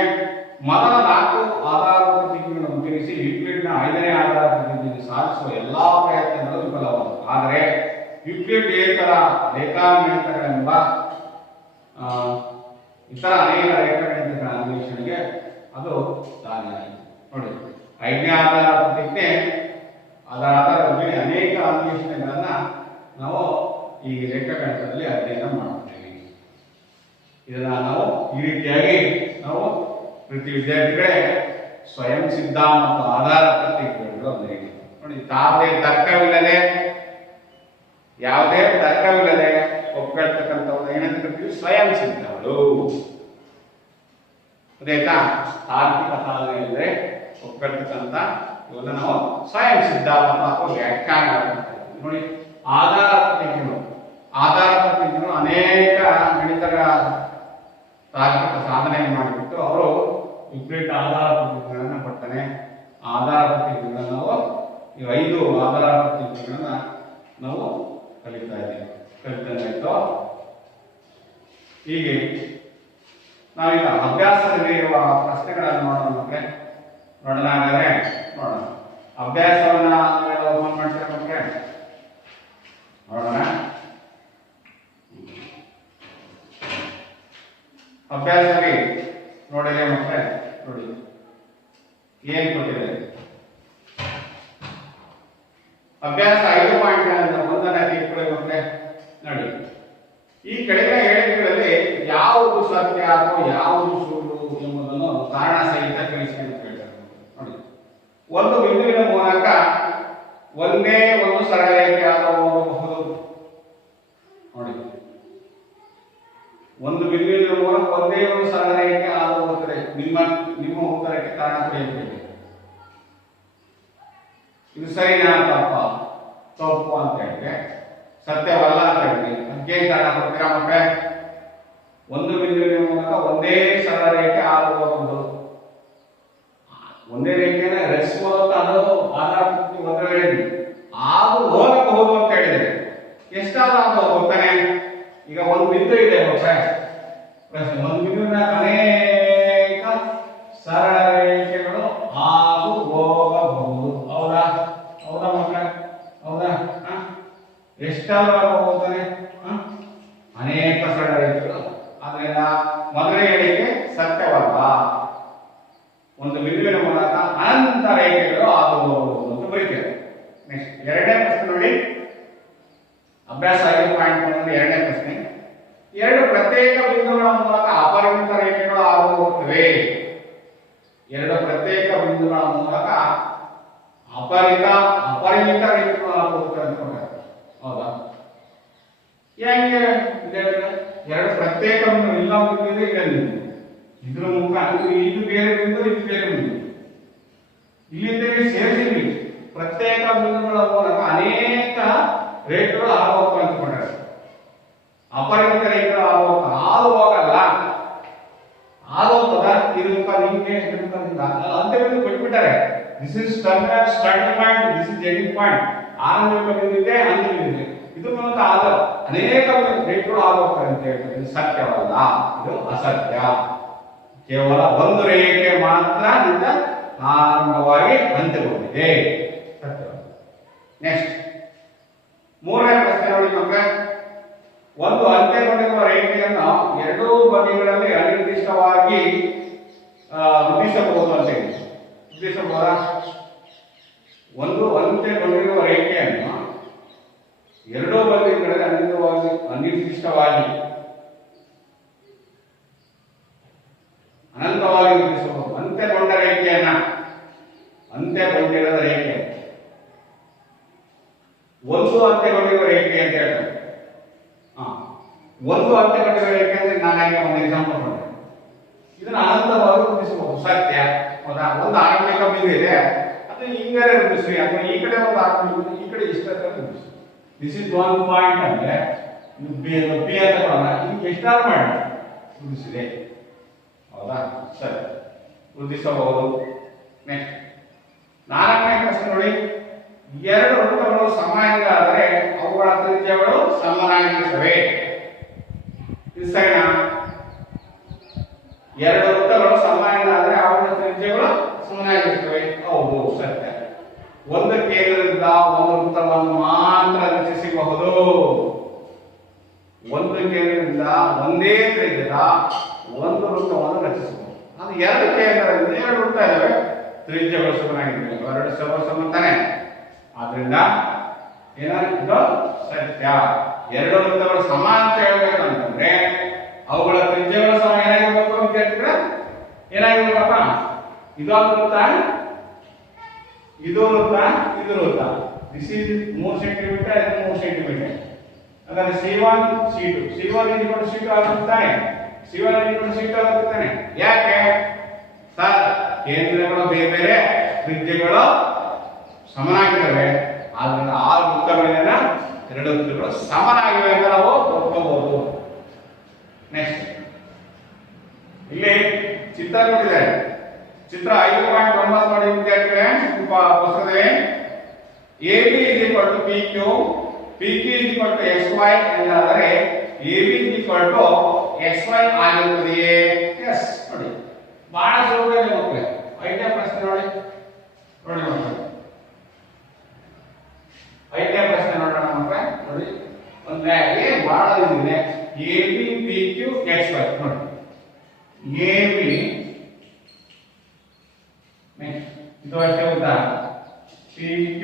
ಮೊದಲ 4 ಆಧಾರ ಪ್ರತಿಜ್ಞೆಗಳನ್ನು ಉಪಯೋಗಿಸಿ ಯೂಕ್ಲಿಡ್ನ 5ನೇ ಆಧಾರ ಪ್ರತಿಜ್ಞೆಯನ್ನು ಸಾಧಿಸುವ ಎಲ್ಲಾ ಪ್ರಯತ್ನಗಳು ವಿಫಲವಾದವು. ಆದರೆ ಯೂಕ್ಲಿಡ್ ಏತರ ರೇಖಾಗಣಿತಗಳೆಂಬ ಇತರ ಅನೇಕ ರೇಖಾಗಣಿತಗಳ ಅನ್ವೇಷಣೆಗೆ ಅದು ದಾರಿಯಾಯಿತು. ನೋಡಿ, 5ನೇ ಆಧಾರ ಪ್ರತಿಜ್ಞೆ ಅದರ ಆಧಾರದ ಮೇಲೆ ಅನೇಕ ಅನ್ವೇಷಣೆಗಳನ್ನ ನಾವು ಈ ರೇಖಾಗಣಿತದಲ್ಲಿ ಅಧ್ಯಯನ ಮಾಡುತ್ತೇವೆ. ಇದನ್ನ ನಾವು ಈ ರೀತಿಯಾಗಿ ನಾವು ಪ್ರತಿ ವಿದ್ಯಾರ್ಥಿಗಳೇ ಸ್ವಯಂ ಸಿದ್ಧ ಮತ್ತು ಆಧಾರ ಪ್ರತಿಜ್ಞೆಗಳು ಅಂದರೆ ನೋಡಿ, ತಾವೇ ತರ್ಕವಿಲ್ಲದೆ ಯಾವುದೇ ತರ್ಕವಿಲ್ಲದೆ ಒಪ್ಕೊಳ್ತಕ್ಕಂಥವ್ರು ಏನಂತ ಕರಿತೀವಿ? ಸ್ವಯಂ ಸಿದ್ಧಗಳು. ಅದಾಯ್ತಾ? ತಾರ್ಕಿಕ ಸಾಧನೆ ಅಂದರೆ ಒಪ್ಕೊಳ್ತಕ್ಕಂಥ ಇವನ್ನ ನಾವು ಸ್ವಯಂ ಸಿದ್ಧ ಅಥವಾ ವ್ಯಾಖ್ಯಾನಗಳನ್ನು ನೋಡಿ. ಆಧಾರ ಪ್ರತಿಜ್ಞರು ಅನೇಕ ಗಣಿತಗಳ ತಾರ್ಕಿಕ ಸಾಧನೆಯನ್ನು ಮಾಡಿಬಿಟ್ಟು ಅವರು ವಿಪರೀತ ಆಧಾರ ಪ್ರತಿಜ್ಞೆಗಳನ್ನು ಕೊಡ್ತಾನೆ. ಆಧಾರ ಪ್ರತಿಜ್ಞೆಗಳನ್ನು ನಾವು ಈ 5 ಆಧಾರ ಪ್ರತಿಜ್ಞೆಗಳನ್ನ ನಾವು ಕಲಿತಾ ಕಲಿತಾಯಿತು. ಹೀಗೆ ನಾವೀಗ ಅಭ್ಯಾಸದಲ್ಲಿ ಇರುವ ಪ್ರಶ್ನೆಗಳನ್ನು ನೋಡೋಣ ಮಕ್ಕಳೇ. ನೋಡೋಣ ಹಾಗಾದ್ರೆ ನೋಡೋಣ. ಅಭ್ಯಾಸವನ್ನ ಓಪನ್ ಮಾಡ್ತೀರಾ ಮಕ್ಕಳೇ? ನೋಡೋಣ. ಅಭ್ಯಾಸದಲ್ಲಿ ನೋಡಿದ್ರೆ ಮಕ್ಕಳೇ ನೋಡಿ ಏನ್ ಕೊಟ್ಟಿದೆ. ಅಭ್ಯಾಸ 5 ಪಾಯಿಂಟ್ಗಳಿಂದ ಒಂದನ್ನ ತಿಳ್ಕೊಳ್ಳಿ ಮಕ್ಕಳೇ. ನೋಡಿ, ಈ ಕೆಳಗಿನ ಹೇಳಿಕೆಗಳಲ್ಲಿ ಯಾವುದು ಸತ್ಯ ಅಥವಾ ಯಾವುದು ಸುಳ್ಳು ಎಂಬುದನ್ನು ಕಾರಣ ಸಹಿತ ತಿಳಿಸಿ ಅಂತ ಹೇಳ್ತಾರೆ. ನೋಡಿ, ಒಂದು ಬಿಂದುವಿನ ಮೂಲಕ ಒಂದೇ ಒಂದು ಸರಳ ರೇಖೆ ಹೋಗಬಹುದು. ನೋಡಿ, ಒಂದು ಬಿಂದುವಿನ ಮೂಲಕ ಒಂದೇ ಒಂದು ಸರಳ ರೇಖೆ ಹಾದು ಹೋಗುತ್ತದೆ. ನಿಮ್ಮ ಉತ್ತರಕ್ಕೆ ಕಾರಣ ತಿಳಿಯಬೇಕು. ಇದು ಸರಿನಾ ತಪ್ಪು ಅಂತ ಹೇಳಿದ್ರೆ ಸತ್ಯವಲ್ಲ ಅಂತ ಹೇಳಿ ಅದಕ್ಕೆ ಕಾರಣ ಕೊಡ್ತೀರಾ ಮಕ್ಕಳೇ? ಒಂದು ಬಿಂದುವಿನ ಮೂಲಕ ಒಂದೇ ಸರಳ ರೇಖೆ ಹಾದು ಹೋಗಬಹುದು. ಒಂದೇ ರೇಖೆನ ರಚಿಸಬಹುದು ಅಂತ ಅನ್ನೋದು ಆಧಾರ ಒಂದು ಹೇಳಿದ್ವಿ. ಹಾದು ಹೋಗಬಹುದು ಅಂತ ಹೇಳಿದ್ರೆ ಎಷ್ಟಾದ್ರೂ ಹಾದು ಹೋಗ್ತಾನೆ. ಈಗ ಒಂದು ಬಿಂದು ಇದೆ ಮಕ್ಕಳೇ, ಪ್ರಶ್ನೆ ಒಂದು ಬಿಂದುವಿನ ಅನೇಕ ಸರಳ ರೇಖೆಗಳು ಹಾದು ಹೋಗಬಹುದು. ಹೌದಾ? ಹೌದಾ ಮಕ್ಕಳೇ? ಹೌದಾ? ಎಷ್ಟಾದ್ರೂ ಹೋಗ್ತಾನೆ ಅನೇಕ ಸರಳ ರೇಖೆಗಳು. ಆದ್ರಿಂದ ಮೊದಲನೇ ಹೇಳಿಕೆ ಸತ್ಯವಲ್ಲ. ಒಂದು ಬಿಂದುವಿನ ಮೂಲಕ ಅನಂತ ರೇಖೆಗಳು ಹಾದು ಹೋಗಬಹುದು ಅಂತ ಬರೀತಾರೆ. ನೆಕ್ಸ್ಟ್ ಎರಡನೇ ಪ್ರಶ್ನೆ ನೋಡಿ. ಅಭ್ಯಾಸ 5.1 ಎರಡನೇ ಪ್ರಶ್ನೆ. 2 ಪ್ರತ್ಯೇಕ ಬಿಂದುಗಳ ಮೂಲಕ ಅಪರಿಮಿತ ರೇಖೆಗಳು ಹಾದು ಹೋಗುತ್ತವೆ. 2 ಪ್ರತ್ಯೇಕ ಬಿಂದುಗಳ ಮೂಲಕ ಅಪರಿಮಿತ ರೇಖೆಗಳು ಹಾದು ಹೋಗುತ್ತವೆ ಅಂತ ಹೇಳ್ತಾರೆ. ಹೌದಾ? ಹೆಂಗೆ? 2 ಪ್ರತ್ಯೇಕ ಬಿಂದು ಇಲ್ಲ ಬಿಂದು ಇದೆ, ಇದ್ರ ಮುಖ ಇದು ಬೇರೆ ಬಿಂದು, ಇದು ಬೇರೆ ಬಿಂದು. ಇಲ್ಲಿಂದ ಸೇರಿಸಿ ಪ್ರತ್ಯೇಕ ಬಿಂದುಗಳ ಮೂಲಕ ಅನೇಕ ರೇಖೆಗಳು ಹಾದು ಹೋಗ್ತವೆ ಅಂತ ಮಾಡ್ತಾರೆ. ಅಪರಿಮಿತ ರೇಖೆಗಳು ಹಾದು ಹೋಗಲ್ಲ. ಹಾದು ಹೋಗ್ತದ ಇದು ಮುಖ ನಿಮ್ಗೆ ಇದ್ರ ಮುಖ ನಿಮ್ಗೆ ಅಂತ ಬಿಂದು ಕೊಟ್ಬಿಟ್ಟಾರೆ. This is terminal starting point, this is ending point. ಆರಂಭಿಕ ಬಿಂದು ಇದೆ, ಅಂತ್ಯ ಬಿಂದು ಇದೆ. ಇದು ಮೂಲಕ ಅನೇಕ ರೇಖೆಗಳು ಹಾದು ಹೋಗ್ತವೆ ಅಂತ ಹೇಳ್ತಾರೆ. ಇದು ಸತ್ಯವಲ್ಲ, ಇದು ಅಸತ್ಯ. ಕೇವಲ ಒಂದು ರೇಖೆ ಮಾತ್ರ ಆರಂಭವಾಗಿ ಅಂತ್ಯಗೊಂಡಿದೆ. ಸತ್ಯವಲ್ಲ. ನೆಕ್ಸ್ಟ್ ಮೂರನೇ ಪ್ರಶ್ನೆ ನೋಡಿ ಮಕ್ಕಳೇ. ಒಂದು ಅಂತ್ಯಗೊಂಡಿರುವ ರೇಖೆಯನ್ನು ಎರಡೂ ಬದಿಗಳಲ್ಲಿ ಅನಿರ್ದಿಷ್ಟವಾಗಿ ವೃದ್ಧಿಸಬಹುದು ಅಂತ ಹೇಳಿ. ವೃದ್ಧಿಸಬಹುದಾ? ಒಂದು ಅಂತ್ಯಗೊಂಡಿರುವ ರೇಖೆಯನ್ನು ಎರಡೂ ಬದಿಗಳಲ್ಲಿ ಅನಿರ್ದಿಷ್ಟವಾಗಿ ಅನಂತವಾಗಿ ವೃದ್ಧಿಸಬಹುದು. ಅಂತ್ಯಗೊಂಡ ರೇಖೆಯನ್ನ ಅಂತ್ಯಗೊಂಡಿರದ ರೇಖೆ ಒಂದು ಅಂತ್ಯಗೊಂಡಿರುವ ರೇಖೆ ಅಂತ ಹೇಳ್ತಾರೆ. ಒಂದು ಅಂತ್ಯಗೊಂಡಿರುವ ರೇಖೆ ಅಂದ್ರೆ ನಾನಾಗಿ ಒಂದು ಎಕ್ಸಾಂಪಲ್ ಕೊಟ್ಟೆ. ಇದನ್ನ ಅನಂತವಾಗಿ ವೃದ್ಧಿಸಬಹುದು. ಸತ್ಯ. ಹೌದಾ? ಒಂದು ಆರಂಭಿಕ ಬಿಂದು ಇದೆ, ಅದು ಹಿಂಗಾರೆ ವೃದ್ಧಿಸಿ, ಅಥವಾ ಈ ಕಡೆ ಒಂದು ಆರಂಭಿಕ ಬಿಂದು, ಈ ಕಡೆ ಇಷ್ಟ ವೃದ್ಧಿಸಿ. ದಿಸ್ ಇಸ್ ಒನ್ ಪಾಯಿಂಟ್ ಅಂದ್ರೆ ಪಿ ಅಂತ ಕೊಡೋಣ. ಇದಕ್ಕೆ ಎಷ್ಟಾರು ಮಾಡಿ ವೃದ್ಧಿಸಿದೆ. ಹೌದಾ? ಸರಿ, ವೃದ್ಧಿಸಬಹುದು. ನೆಕ್ಸ್ಟ್ ನಾಲ್ಕನೇ ಪ್ರಶ್ನೆ ನೋಡಿ. 2 ವೃತ್ತಗಳು ಸಮಾನಗಳಾದರೆ ಅವುಗಳ ತ್ರಿಜ್ಯಗಳು ಸಮನಾಗಿರುತ್ತವೆ. ಇದು ಸರಿನಾ? 2 ವೃತ್ತಗಳು ಸಮಾನಗಳಾದರೆ ಅವುಗಳ ತ್ರಿಜ್ಯಗಳು ಸಮನಾಗಿರುತ್ತವೆ. ಹೌದು, ಸತ್ಯ. ಒಂದು ಕೇಂದ್ರದಿಂದ ಒಂದು ವೃತ್ತವನ್ನು ಮಾತ್ರ ರಚಿಸಬಹುದು. ಒಂದು ಕೇಂದ್ರದಿಂದ ಒಂದೇ ತ್ರಿಜ್ಯದ ಒಂದು ವೃತ್ತವನ್ನು ರಚಿಸಬಹುದು. ಅದು 2 ಕೇಂದ್ರದಿಂದ 2 ವೃತ್ತ ಇದ್ದಾವೆ, ತ್ರಿಜ್ಯಗಳು ಸಮನಾಗಿರ್ತವೆ. 2 ಸಮತಾನೆ. ಆದ್ರಿಂದ ಏನಾಗಿತ್ತು? ಸತ್ಯ. 2 ವೃತ್ತಗಳು ಸಮಾನ ಅಂತ ಹೇಳ್ಬೇಕಂತಂದ್ರೆ ಅವುಗಳ ತ್ರಿಜ್ಯಗಳ ಸಮ ಏನಾಗಿರ್ಬೇಕು ಅಂತ ಹೇಳ್ತೀರಾ? ಏನಾಗಿರ್ಬೇಕಪ್ಪ? ಇದೊಂದು ವೃತ್ತ, ಇದು ವೃತ್ತ, ಇದು ವೃತ್ತ. ದಿಸ್ ಇಸ್ 3 ಸೆಂಟಿಮೀಟರ್, ಇದು 3 ಸೆಂಟಿಮೀಟರ್. ಹಾಗಾದ್ರೆ C1 C2 C1 C2 ಆಗುತ್ತಾನೆ, C1 C2 ಆಗುತ್ತಾನೆ. ಯಾಕೆ ಸರ್? ಕೇಂದ್ರಗಳು ಬೇರೆ ಬೇರೆ, ತ್ರಿಜ್ಯಗಳು ಸಮನಾಗಿದ್ದಾವೆ, ಆದ್ರಿಂದ 6 ವೃತ್ತಗಳಿಂದ 2 ವೃತ್ತಗಳು ಸಮನಾಗಿವೆ ಅಂತ ನಾವು ಒಪ್ಕೋಬಹುದು. ನೆಕ್ಸ್ಟ್ ಇಲ್ಲಿ ಚಿತ್ರ ಕೊಟ್ಟಿದ್ದಾರೆ, ಚಿತ್ರ 5.9 ನೋಡಿ ವಿದ್ಯಾರ್ಥಿಗಳೇ ಪುಸ್ತಕದಲ್ಲಿ. AB PQ, PQ XY ಎಂದಾದರೆ AB XY ಆಗಿರುತ್ತದೆಯೇ? ಎಸ್. ನೋಡಿ ಬಹಳ ಸುಲಭ ಇದೆ ಮಕ್ಕಳೇ. 5ನೇ ಪ್ರಶ್ನೆ ನೋಡಿ ಮಕ್ಕಳೇ, 5ನೇ ಪ್ರಶ್ನೆ ನೋಡೋಣ ಮಕ್ಕಳೇ. ನೋಡಿ ಒಂದಾಗಿ ಬಹಳ ಇದೆ. AB PQ XY ನೋಡಿ, AB ಇದು ಅಷ್ಟೇ ಉತ್ತರ. PQ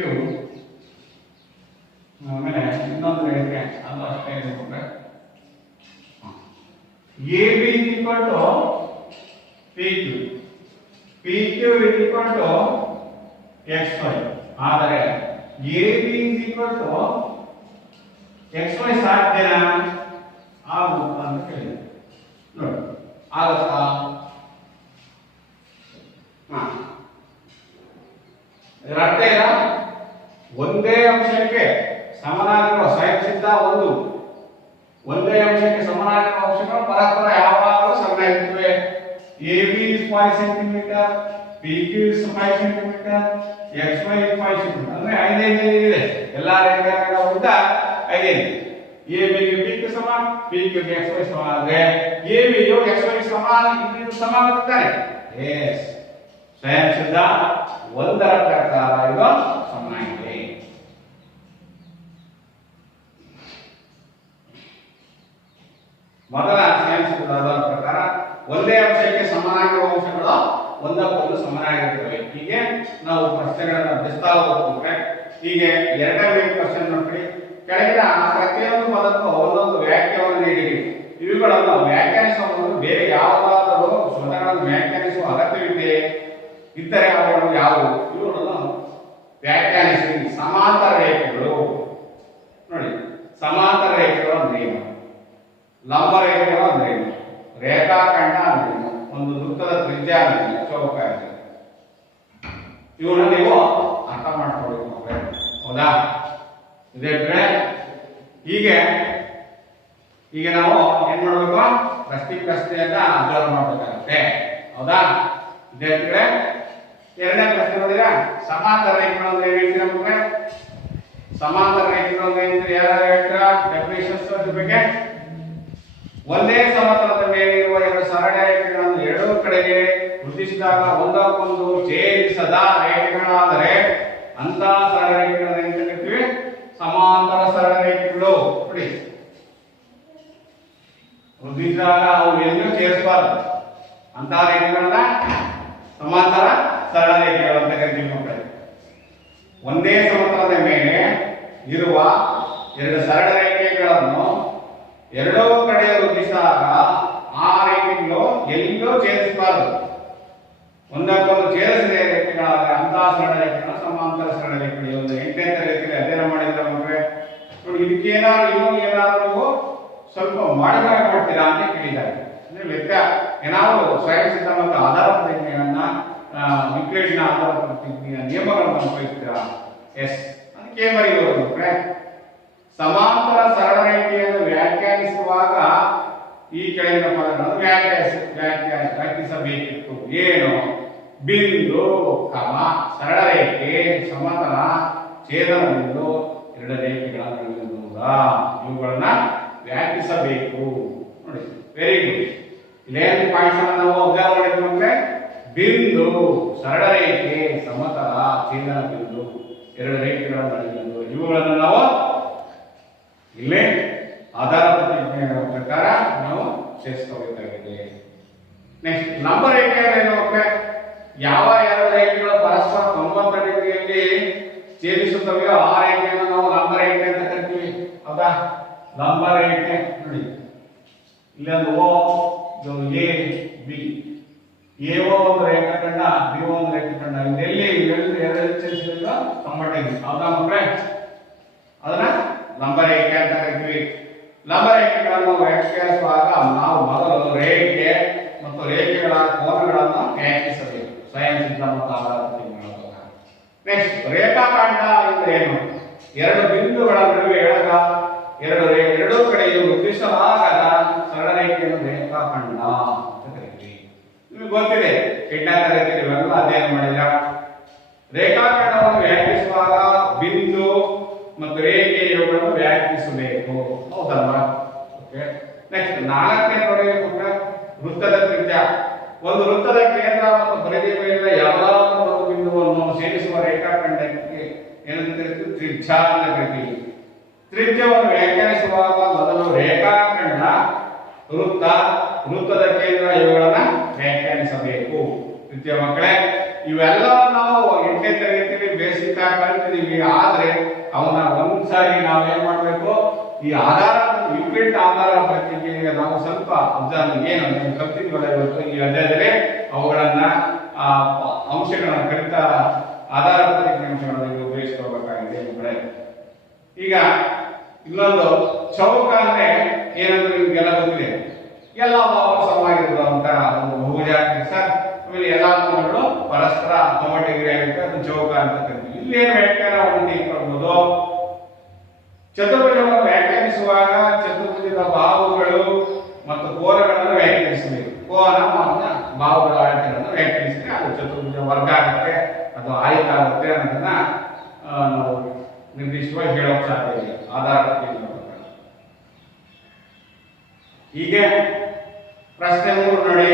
ಆಮೇಲೆ ಇನ್ನೊಂದು ಹೇಳಿದ್ರೆ ಅದು ಅಷ್ಟೇ ಇದೆ ಮಕ್ಕಳೇ. AB PQ, PQ XY. ಆದರೆ AB XY ಸಾಧ್ಯನಾ? ಆಗುತ್ತಾ ಅಂತ ಕೇಳಿದೆ. ನೋಡಿ ಆಗುತ್ತಾ? ಇದರ ಅರ್ಥ ಇಲ್ಲ. ಒಂದೇ ಅಂಶಕ್ಕೆ ಸಮನಾಗಿರುವ ಸ್ವಯಂ ಸಿದ್ಧ ಒಂದೇ ಅಂಶಕ್ಕೆ ಸಮನಾಗಿರುವ ಅಂಶಗಳು ಪರಸ್ಪರ ಯಾವಾಗಲೂ ಸಮನಾಗಿರುತ್ತವೆ. AB is 5 cm, PQ is 5 cm, XY is 5 cm. ಅಂದ್ರೆ 5 ಇದೆ. ಎಲ್ಲಾ ರೇಖೆಗಳ ಉದ್ದ 5 ಇದೆ. AB ಗೆ PQ ಸಮ, PQ ಗೆ XY ಸಮ. ಅಂದ್ರೆ AB ಯು XY ಸಮಾನ, ಇದು ಸಮಾನವಾಗಿರುತ್ತಾರೆ. ಎಸ್, ಸ್ವಯಂ ಸಿದ್ಧ ಒಂದರ ಪ್ರಕಾರ ಇದು ಸಮನಾಗಿದೆ. ಮೊದಲ ಸ್ವಯಂ ಸಿದ್ಧದ ಪ್ರಕಾರ ಒಂದೇ ಅಂಶಕ್ಕೆ ಸಮನಾಗಿರುವ ಅಂಶಗಳು ಒಂದಕ್ಕೊಂದು ಸಮನಾಗಿರುತ್ತವೆ. ಹೀಗೆ ನಾವು ಪ್ರಶ್ನೆಗಳನ್ನ ಬಿಡಿಸ್ತಾ ಹೋಗ್ತೇವೆ. ಹೀಗೆ ಎರಡನೇ ಕ್ವಶನ್ ನೋಡಿ, ಕೆಳಗಿನ ಪ್ರತಿಯೊಂದು ಪದಕ್ಕೂ ಒಂದೊಂದು ವ್ಯಾಖ್ಯಾನವನ್ನು ನೀಡಿರಿ. ಇವುಗಳನ್ನು ವ್ಯಾಖ್ಯಾನಿಸುವುದು ಬೇರೆ ಯಾವುದಾದರೂ ಪದಗಳನ್ನು ವ್ಯಾಖ್ಯಾನಿಸುವ ಅಗತ್ಯವಿದೆ ಇದ್ದರೆ ಅವುಗಳು ಯಾವುವು? ಇವುಗಳನ್ನು ವ್ಯಾಖ್ಯಾನಿಸಿ. ಸಮಾಂತರ ರೇಖೆಗಳು ನೋಡಿ, ಸಮಾಂತರ ರೇಖೆಗಳು ಅಂದ್ರೇನು? ಲಂಬ ರೇಖೆಗಳು ಅಂದ್ರೇನು? ರೇಖಾಖಂಡ ಅಂದ್ರೇನು? ಒಂದು ವೃತ್ತದ ತ್ರಿಜ್ಯ ಅಂದ್ರೇನು? ಚೌಕ ಅಂದ್ರೇನು? ಇವನ್ನ ನೀವು ಅರ್ಥ ಮಾಡ್ಕೊಳ್ಬೇಕು ಮಕ್ಕಳೇ. ಹೌದಾ? ಇದೇ ಹೀಗೆ ನಾವು ಏನ್ ಮಾಡ್ಬೇಕು? ಪ್ರಶ್ನೆಯನ್ನ ಅಬ್ಸರ್ವ್ ಮಾಡ್ಬೇಕಾಗುತ್ತೆ. ಹೌದಾ ವಿದ್ಯಾರ್ಥಿಗಳೇ? ಎರಡನೇ ಪ್ರಶ್ನೆ ನೋಡಿರಾ, ಸಮಾಂತರ ರೇಖೆಗಳು ಅಂದ್ರೆ ಏನ್ ಹೇಳ್ತೀರಾ ಮಕ್ಕಳೇ? ಸಮಾಂತರ ರೇಖೆಗಳು ಅಂದ್ರೆ ಏನಿದೆ? ಯಾರು ಹೇಳ್ತೀರಾ? ಡೆಫಿನಿಷನ್ಸ್ ಬಗ್ಗೆ. ಒಂದೇ ಸಮತಲದ ಮೇಲೆ ಇರುವ ಎರಡು ಸರಳ ರೇಖೆಗಳನ್ನು ಎರಡೂ ಕಡೆಗೆ ವೃದ್ಧಿಸಿದಾಗ ಒಂದಕ್ಕೊಂದು ಛೇದಿಸದ ರೇಖೆಗಳಾದರೆ ಅಂತ ಸರಳ ರೇಖೆಗಳನ್ನು ಏನ್ ಕರೀತೀವಿ? ಸಮಾಂತರ ಸರಳ ರೇಖೆಗಳು. ನೋಡಿ, ವೃದ್ಧಿಸಿದಾಗ ಅವು ಎಲ್ಲೂ ಸೇರಿಸಬಾರದು ಅಂತ ರೇಖೆಗಳನ್ನ ಸಮಾಂತರ ಸರಳ ರೇಖೆಗಳು ಅಂತ ಕರಿತೀವಿ ಮಕ್ಕಳೇ. ಒಂದೇ ಸಮತಲದ ಮೇಲೆ ಇರುವ ಎರಡು ಸರಳ ರೇಖೆಗಳನ್ನು ಎರಡೂ ಕಡೆ ವೃದ್ಧಿಸಿದಾಗ ಆ ರೇಖೆಗಳು ಎಲ್ಲೂ ಛೇದಿಸಬಾರದು. ಒಂದಕ್ಕೊಂದು ಛೇದಿಸದ ರೇಖೆಗಳಾದರೆ ಅಂತಹ ಸರಳ ರೇಖೆಗಳು ಸಮಾಂತರ ಸರಳ ರೇಖೆಗಳು. ಒಂದು 8ನೇ ತರಗತಿಯಲ್ಲಿ ಅಧ್ಯಯನ ಮಾಡಿದ್ರೆ ಮಕ್ಕಳೇ. ನೋಡಿ, ಇದಕ್ಕೇನಾದ್ರು ಇನ್ನೊಂದು ಏನಾದ್ರು ನೀವು ಸ್ವಲ್ಪ ಮಾಡಿದಾಗ ಮಾಡ್ತೀರಾ ಅಂತ ಕೇಳಿದ್ದಾರೆ. ಅಂದ್ರೆ ಏನಾದ್ರು ಸ್ವಯಂ ಸಿದ್ಧ ಮತ್ತು ಆಧಾರ ಪ್ರತಿಜ್ಞೆಗಳನ್ನ ವಿಕ್ಲೇಶನ ಆಧಾರ ಪ್ರತಿಜ್ಞೆಯ ನಿಯಮಗಳನ್ನು ಉಪಯೋಗಿಸ್ತೀರಾ? ಎಸ್, ಅದಕ್ಕೆ ಬರೀಬಹುದು ಮಕ್ಕಳೇ. ಸಮಾಂತರ ಸರಳ ರೇಖೆಯನ್ನು ವ್ಯಾಖ್ಯಾನಿಸುವಾಗ ಈ ಕೆಳಗಿನ ಪದಗಳನ್ನು ವ್ಯಾಖ್ಯಾನಿಸಬೇಕಿತ್ತು. ಏನು? ಬಿಂದು, ಸರಳ ರೇಖೆ, ಸಮತಲ, ಛೇದನ ಬಿಂದು, ಎರಡು ರೇಖೆಗಳ ನಡುವಿನ ದೂರ, ಇವುಗಳನ್ನ ವ್ಯಾಖ್ಯಾನಿಸಬೇಕು. ನೋಡಿ, ವೆರಿ ಗುಡ್. ಇಲ್ಲೇನು ಪಾಯಿಂಟ್ಸ್ ನಾವು ಅಬ್ಸರ್ವ್ ಮಾಡಿದ್ವಿ ಅಂದ್ರೆ, ಬಿಂದು, ಸರಳ ರೇಖೆ, ಸಮತಲ, ಛೇದನ ಬಿಂದು, ಎರಡು ರೇಖೆಗಳ ನಡುವಿನ ದೂರ, ಇವುಗಳನ್ನು ನಾವು ಇಲ್ಲೇ ಆಧಾರ ಪ್ರತಿಜ್ಞೆಗಳ ಪ್ರಕಾರ ನಾವು ಸೇರಿಸಬೇಕಾಗಿದೆ. ನೆಕ್ಸ್ಟ್, ಲಂಬ ರೇಖೆ ಏನು? ಯಾವ ಎರಡು ರೇಖೆಗಳು ಪರಸ್ಪರ 90 ಡಿಗ್ರಿಯಲ್ಲಿ ಛೇದಿಸುತ್ತವೆಯೋ ಆ ರೇಖೆಯನ್ನು ನಾವು ಲಂಬ ರೇಖೆ ಅಂತ ಕರಿತೀವಿ. ಹೌದಾ? ಲಂಬ ರೇಖೆ ನೋಡಿ, ಇಲ್ಲೊಂದು ಓ, ಎ ಬಿ, ಎ ಓ ಒಂದು ರೇಖಾಖಂಡ, ಬಿ ಓ ಒಂದು ರೇಖಾಖಂಡ. ಇದೆಲ್ಲಿ ಎರಡು ಛೇದಿಸಿದ 90 ಡಿಗ್ರಿ. ಹೌದಾ ಮಕ್ಕಳೇ? ಅದನ್ನ ಲಂಬ ರೇಖೆ ಅಂತ ಕರಿತೀವಿ. ಕರಿತೀವಿ. ಲಂಬ ರೇಖೆಗಳನ್ನು ವ್ಯಾಖ್ಯಾನಿಸುವಾಗ ನಾವು ಮೊದಲು ರೇಖೆ ಮತ್ತು ರೇಖೆಗಳ ಕೋನಗಳನ್ನು ವ್ಯಾಖ್ಯಾನಿಸಬೇಕು. ಸ್ವಯಂ ಸಿದ್ಧ ಮತ್ತು ಆಧಾರ ಪ್ರತಿಮೆಗಳ. ನೆಕ್ಸ್ಟ್, ರೇಖಾಖಂಡ ಅಂದ್ರೆ ಏನು? ಎರಡು ಬಿಂದುಗಳ ನಡುವೆ ಎಳೆದ ಎರಡೂ ಕಡೆಯೂ ವೃದ್ಧಿಸಲಾಗದ ಸರಳ ರೇಖೆಯನ್ನು ರೇಖಾಖಂಡ ಅಂತ ಕರೀತೀವಿ. ನಿಮಗೆ ಗೊತ್ತಿದೆ, 8ನೇ ತರಗತಿಯಲ್ಲಿ ಇವೆಲ್ಲ ಅಧ್ಯಯನ ಮಾಡಿದ್ರ. ರೇಖಾಖಂಡವನ್ನು ವ್ಯಾಖ್ಯಾನಿಸುವಾಗ ಬಿಂದು ಮತ್ತು ರೇಖೆ ಇವುಗಳನ್ನು ವ್ಯಾಖ್ಯಾನಿಸಬೇಕು, ಹೌದಲ್ವಾ? ಓಕೆ. ನೆಕ್ಸ್ಟ್, 4ನೇ ನೋಡಿ, ವೃತ್ತದ ತ್ರಿಜ್ಯ. ಒಂದು ವೃತ್ತದ ಕೇಂದ್ರ ಮತ್ತು ಪರಿಧಿ ಮೇಲಿನ ಯಾವುದಾದರೂ ಒಂದು ಬಿಂದುವನ್ನು ಸೇರಿಸುವ ರೇಖಾಖಂಡಕ್ಕೆ ಏನಂತ ಕರೀತೀವಿ? ತ್ರಿಜ್ಯ ಅಂತ ಕರೀತೀವಿ. ತ್ರಿಜ್ಯವನ್ನು ವ್ಯಾಖ್ಯಾನಿಸುವಾಗ ಮೊದಲು ರೇಖಾಖಂಡ, ವೃತ್ತದ ಕೇಂದ್ರ ಇವುಗಳನ್ನ ವ್ಯಾಖ್ಯಾನಿಸಬೇಕು. ತ್ರಿಜ್ಯ ಮಕ್ಕಳೇ, ಇವೆಲ್ಲ ನಾವು 8ನೇ ತರಗತಿಯಲ್ಲಿ ಬೇಸಿಕ್ ಆಗಿ ಕಲಿತಿದ್ದೀವಿ. ಆದ್ರೆ ಅವನ್ನ ಒಂದ್ಸಾರಿ ನಾವೇನ್ ಮಾಡ್ಬೇಕು, ಈ ಆಧಾರ ಯೂಕ್ಲಿಡ್ ಆಧಾರ ಪ್ರತಿಕ್ರಿಯೆಗೆ ನಾವು ಸ್ವಲ್ಪ ಏನು ಕಲ್ತಿದ್ವಲ್ಲ ಇವತ್ತು ಈ ಅಧ್ಯಾಯದಲ್ಲಿ ಅವುಗಳನ್ನ ಅಂಶಗಳನ್ನ ಕಲಿತ ಆಧಾರ ಪ್ರತಿಕ್ರಿಯೆ ಅಂಶಗಳನ್ನು ಉಪಯೋಗಿಸ್ಕೋಬೇಕಾಗಿದೆ ಮಕ್ಕಳೇ. ಈಗ ಇನ್ನೊಂದು ಚೌಕ ಅಂದ್ರೆ ಏನಂದ್ರೆ ನಿಮ್ಗೆಲ್ಲ ಗೊತ್ತಿದೆ, ಎಲ್ಲ ಸಮವಾಗಿರುವಂತ ಒಂದು ಬಹುಭುಜಾಕೃತಿ ಸರ್. ಆಮೇಲೆ ಎಲ್ಲಾ ಕೋನಗಳು ಪರಸ್ಪರ 90 ಡಿಗ್ರಿ ಆಗುತ್ತೆ, ಅದು ಚೌಕ ಅಂತ ಕರಿತೀವಿ. ಇಲ್ಲಿ ಏನು ವ್ಯಾಖ್ಯಾನವನ್ನು ತೆಗೆದುಕೊಳ್ಬಹುದು? ಚತುರ್ಭುಜವನ್ನು ವ್ಯಾಖ್ಯಾನಿಸುವಾಗ ಚತುರ್ಭುಜದ ಬಾಹುಗಳು ಮತ್ತು ಕೋನಗಳನ್ನು ವ್ಯಾಖ್ಯಾನಿಸಬೇಕು. ಕೋನ ಮತ್ತು ಬಾಹುಗಳ ಅಳತೆಗಳನ್ನು ವ್ಯಾಖ್ಯಾನಿಸಿದ್ರೆ ಅದು ಚತುರ್ಭುಜ ವರ್ಗ ಆಗುತ್ತೆ, ಅದು ಆಯತ ಆಗುತ್ತೆ ಅನ್ನೋದನ್ನ ನಾವು ನಿರ್ದಿಷ್ಟವಾಗಿ ಹೇಳೋಕೆ ಸಾಧ್ಯ ಇಲ್ಲ ಆಧಾರ ಪ್ರತಿಕ್ರಿಯೆ. ಹೀಗೆ ಪ್ರಶ್ನೆ 3 ನೋಡಿ,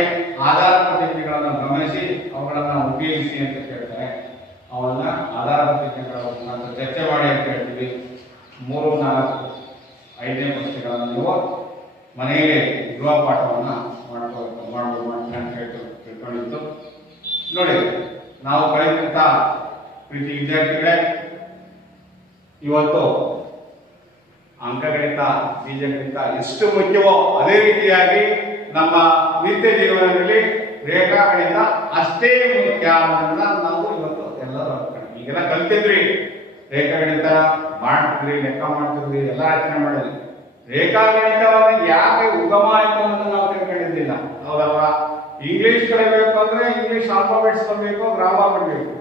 ಆಧಾರ ಪ್ರತಿಕ್ರಿಯೆಗಳನ್ನು ಗಮನಿಸಿ ಅವುಗಳನ್ನ ಉಪಯೋಗಿಸಿ ಅಂತ ಕೇಳ್ತಾರೆ. ಅವನ್ನ ಆಧಾರ ಪ್ರತಿಕ್ರಿಯೆಗಳನ್ನು ಚರ್ಚೆ ಮಾಡಿ ಅಂತ ಹೇಳ್ತೀವಿ. 3, 4, 5ನೇ ಪುಸ್ತಕಗಳನ್ನು ನೀವು ಮನೆಯಲ್ಲೇ ಗೃಹಪಾಠವನ್ನ ಮಾಡ್ಕೊಂಡು ಅಂತ ತಿಳ್ಕೊಂಡಿತ್ತು. ನೋಡಿ, ನಾವು ಕಲಿತಂತ ಪ್ರೀತಿ ವಿದ್ಯಾರ್ಥಿಗಳೇ, ಇವತ್ತು ಅಂಕಗಣಿತ, ಬೀಜಗಣಿತ ಎಷ್ಟು ಮುಖ್ಯವೋ ಅದೇ ರೀತಿಯಾಗಿ ನಮ್ಮ ನಿತ್ಯ ಜೀವನದಲ್ಲಿ ರೇಖಾಗಣಿತ ಅಷ್ಟೇ ಮುಖ್ಯ ಅನ್ನೋದನ್ನ ನಾವು ಇವತ್ತು ಎಲ್ಲರೂ ಈಗೆಲ್ಲ ಕಲ್ತಿದ್ರಿ. ರೇಖಾಗಣಿತ ಮಾಡ್ತಿದ್ರಿ, ಲೆಕ್ಕ ಮಾಡ್ತಿದ್ರಿ, ಎಲ್ಲ ರಚನೆ ಮಾಡಿದ್ರಿ. ರೇಖಾಗಣಿತವನ್ನು ಯಾಕೆ ಉಗಮ ಆಯ್ತು ಅನ್ನೋದನ್ನ ನಾವು ತಿಳ್ಕೊಂಡಿದ್ದಿಲ್ಲ, ಹೌದಲ್ವಾ? ಇಂಗ್ಲಿಷ್ ಕಲಿಬೇಕು ಅಂದ್ರೆ ಇಂಗ್ಲಿಷ್ ಆಲ್ಫಾಬೆಟ್ಸ್ ಕಲಿಬೇಕು, ಗ್ರಾಮರ್ ಕಲಿಬೇಕು.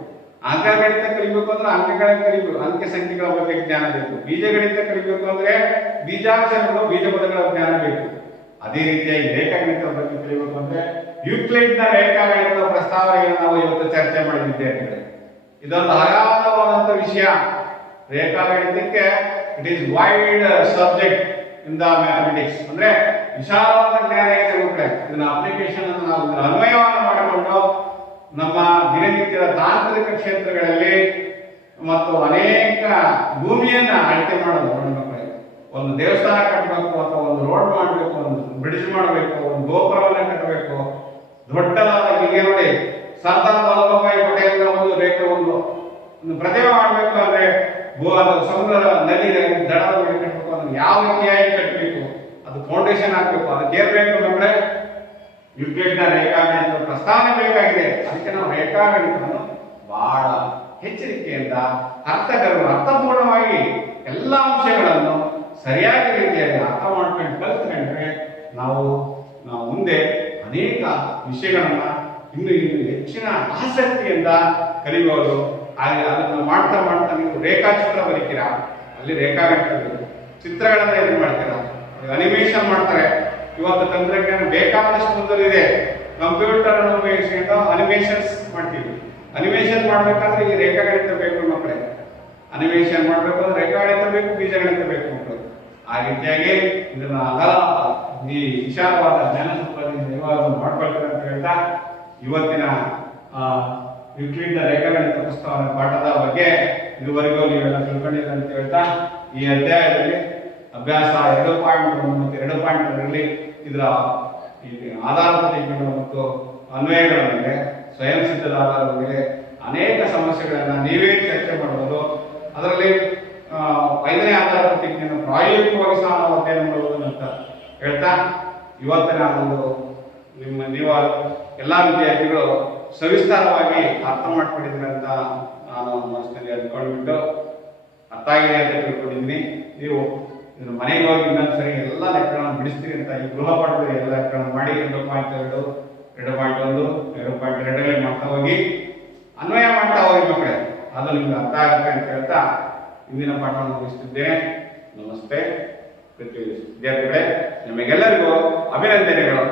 ಅಂಕಗಣಿತ ಕಲಿಬೇಕು ಅಂದ್ರೆ ಅಂಕಗಳನ್ನ ಕಲಿಬೇಕು, ಅಂಕೆ ಸಂಖ್ಯೆಗಳ ಬಗ್ಗೆ ಜ್ಞಾನ ಬೇಕು. ಬೀಜಗಣಿತ ಕಲಿಬೇಕು ಅಂದ್ರೆ ಬೀಜಾಕ್ಷರಗಳು, ಬೀಜಪದಗಳ ಜ್ಞಾನ ಬೇಕು. ಅದೇ ರೀತಿಯಾಗಿ ರೇಖಾಗಣಿತದ ಬಗ್ಗೆ ಕಲಿಬೇಕು ಅಂದ್ರೆ ಯೂಕ್ಲಿಡ್ನ ರೇಖಾಗಣಿತದ ಪ್ರಸ್ತಾವನೆಯನ್ನು ನಾವು ಇವತ್ತು ಚರ್ಚೆ ಮಾಡಿದ್ದೇವೆ. ಇದೊಂದು ಅಗಾಧವಾದಂತ ವಿಷಯ. ರೇಖಾಗಣಿತಕ್ಕೆ it is wide subject in the mathematics. ಅಂದ್ರೆ ವಿಶಾಲವಾದ ಜ್ಞಾನ ಇದೆ ಮಕ್ಕಳೇ. ಇದನ್ನ ಅಪ್ಲಿಕೇಶನ್ ಅನ್ನು ನಾವು ಅನ್ವಯವನ್ನು ಮಾಡಿಕೊಂಡು ನಮ್ಮ ದಿನನಿತ್ಯದ ತಾಂತ್ರಿಕ ಕ್ಷೇತ್ರಗಳಲ್ಲಿ ಮತ್ತು ಅನೇಕ ಭೂಮಿಯನ್ನ ಅಳತೆ ಮಾಡೋದು. ಮಕ್ಕಳೇ, ಒಂದು ದೇವಸ್ಥಾನ ಕಟ್ಟಬೇಕು ಅಥವಾ ಒಂದು ರೋಡ್ ಮಾಡಬೇಕು, ಒಂದು ಬ್ರಿಡ್ಜ್ ಮಾಡಬೇಕು, ಒಂದು ಗೋಪುರವನ್ನ ಕಟ್ಟಬೇಕು, ದೊಡ್ಡದಾದ ಹೀಗೆ ನೋಡಿ ಸರ್ದಾರ್ ವಲ್ಲಭಭಾಯಿ ಪಟೇಲ್ ಒಂದು ರೇಖೆ ಒಂದು ಪ್ರತಿಮೆ ಮಾಡಬೇಕು ಅಂದ್ರೆ ಸಮುದ್ರ ನದಿ ದಡದ ಮೇಲೆ ಕಟ್ಟಬೇಕು ಅಂದ್ರೆ ಯಾವ ರೀತಿಯಾಗಿ ಕಟ್ಟಬೇಕು, ಅದು ಫೌಂಡೇಶನ್ ಹಾಕಬೇಕು, ಅದಕ್ಕೆ ಬೇಕು ಮಕ್ಕಳೇ ಯೂಕ್ಲಿಡ್ನ ರೇಖಾಗಣಿತದ ಪ್ರಸ್ತಾವನೆ ಬೇಕಾಗಿದೆ. ಅದಕ್ಕೆ ನಾವು ರೇಖಾಗಣಿತವನ್ನು ಬಹಳ ಎಚ್ಚರಿಕೆಯಿಂದ ಅರ್ಥಪೂರ್ಣವಾಗಿ ಎಲ್ಲ ಅಂಶಗಳನ್ನು ಸರಿಯಾದ ರೀತಿಯಲ್ಲಿ ಅರ್ಥ ಮಾಡ್ಕೊಂಡು ಕಲ್ತ್ಕೊಂಡ್ರೆ ನಾವು ಮುಂದೆ ಅನೇಕ ವಿಷಯಗಳನ್ನ ಇನ್ನು ಹೆಚ್ಚಿನ ಆಸಕ್ತಿಯಿಂದ ಕಲಿಬಹುದು. ಹಾಗೆ ಅದನ್ನು ಮಾಡ್ತಾ ನೀವು ರೇಖಾಚಿತ್ರ ಬರೀತೀರಾ, ಅಲ್ಲಿ ರೇಖಾಗಣಿತ ಚಿತ್ರಗಳನ್ನ ಏನು ಮಾಡ್ತೀರಾ, ಅನಿಮೇಷನ್ ಮಾಡ್ತಾರೆ. ಇವತ್ತು ತಂತ್ರಜ್ಞಾನ ಬೇಕಾದಷ್ಟು ಮುಂದುವರಿದೆ. ಕಂಪ್ಯೂಟರ್ ಅನ್ನು ಉಪಯೋಗಿಸಿಕೊಂಡು ಅನಿಮೇಷನ್ಸ್ ಮಾಡ್ತೀವಿ. ಅನಿಮೇಷನ್ ಮಾಡ್ಬೇಕಾದ್ರೆ ಈ ರೇಖಾಗಣಿತ ಬೇಕು ಮಕ್ಕಳೇ. ಅನಿಮೇಷನ್ ಮಾಡ್ಬೇಕು ಅಂದ್ರೆ ರೇಖಾಗಣಿತ ಬೇಕು, ಬೀಜಗಣಿತ ಬೇಕು ಮಕ್ಕಳು. ಆ ರೀತಿಯಾಗಿ ಇದನ್ನ ಈ ವಿಶಾಲವಾದ ಜ್ಞಾನ ಸಂಪಾದನೆ ಮಾಡ್ಕೊಳ್ತಾರೆ ಅಂತ ಹೇಳ್ತಾ ಇವತ್ತಿನ ಯೂಕ್ಲಿಡ್ನ ರೇಖಾಗಣಿತ ಪ್ರಸ್ತಾವನೆ ಪಾಠದ ಬಗ್ಗೆ ಇದುವರೆಗೂ ನೀವೆಲ್ಲ ತಿಳ್ಕೊಂಡಿದ್ದೀರ ಅಂತ ಹೇಳ್ತಾ ಈ ಅಧ್ಯಾಯದಲ್ಲಿ ಅಭ್ಯಾಸ 2.1 ಮತ್ತು 2.2ರಲ್ಲಿ ಇದರ ಆಧಾರ ಪ್ರತಿಕ್ರಿಯೆಗಳು ಮತ್ತು ಅನ್ವಯಗಳ ಮೇಲೆ, ಸ್ವಯಂ ಸಿದ್ಧದ ಆಧಾರದ ಮೇಲೆ ಅನೇಕ ಸಮಸ್ಯೆಗಳನ್ನ ನೀವೇ ಚರ್ಚೆ ಮಾಡಬಹುದು. ಅದರಲ್ಲಿ 5ನೇ ಆಧಾರ ಪ್ರತಿಕ್ರಿಯೆಯನ್ನು ಪ್ರಾಯೋಗಿಕವಾಗಿ ಸಹ ನಾವು ಅಧ್ಯಯನ ಮಾಡಬಹುದು ಅಂತ ಹೇಳ್ತಾ ಇವತ್ತಿನ ನೀವು ಎಲ್ಲ ವಿದ್ಯಾರ್ಥಿಗಳು ಸವಿಸ್ತಾರವಾಗಿ ಅರ್ಥ ಮಾಡ್ಕೊಂಡಿದ್ದೀರಿ ಅಂತ ನಾನು ಮನಸ್ಸಿನಲ್ಲಿ ಅಂದ್ಕೊಂಡ್ಬಿಟ್ಟು ಅರ್ಥ ಆಗಿದೆ ಅಂತ ತಿಳ್ಕೊಂಡಿದ್ದೀನಿ. ನೀವು ಇದನ್ನು ಮನೆಗೆ ಹೋಗಿ ಇನ್ನೊಂದ್ಸರಿ ಎಲ್ಲ ಲೆಕ್ಕಗಳನ್ನು ಬಿಡಿಸ್ತೀರಿ ಅಂತ ಈ ಗೃಹ ಪಾಠದಲ್ಲಿ ಎಲ್ಲ ಲೆಕ್ಕಗಳನ್ನು ಮಾಡಿ 2.2, 2.1, 2.2 ಮಾಡ್ತಾ ಹೋಗಿ ಅನ್ವಯ ಮಾಡ್ತಾ ಹೋಗಿ ಮಕ್ಕಳೇ, ಅದು ನಿಮ್ಗೆ ಅರ್ಥ ಆಗುತ್ತೆ ಅಂತ ಹೇಳ್ತಾ ಇಂದಿನ ಪಾಠವನ್ನು ಮುಗಿಸ್ತಿದ್ದೇನೆ. ನಮಸ್ತೆ ವಿದ್ಯಾರ್ಥಿಗಳೇ, ನಿಮಗೆಲ್ಲರಿಗೂ ಅಭಿನಂದನೆಗಳು.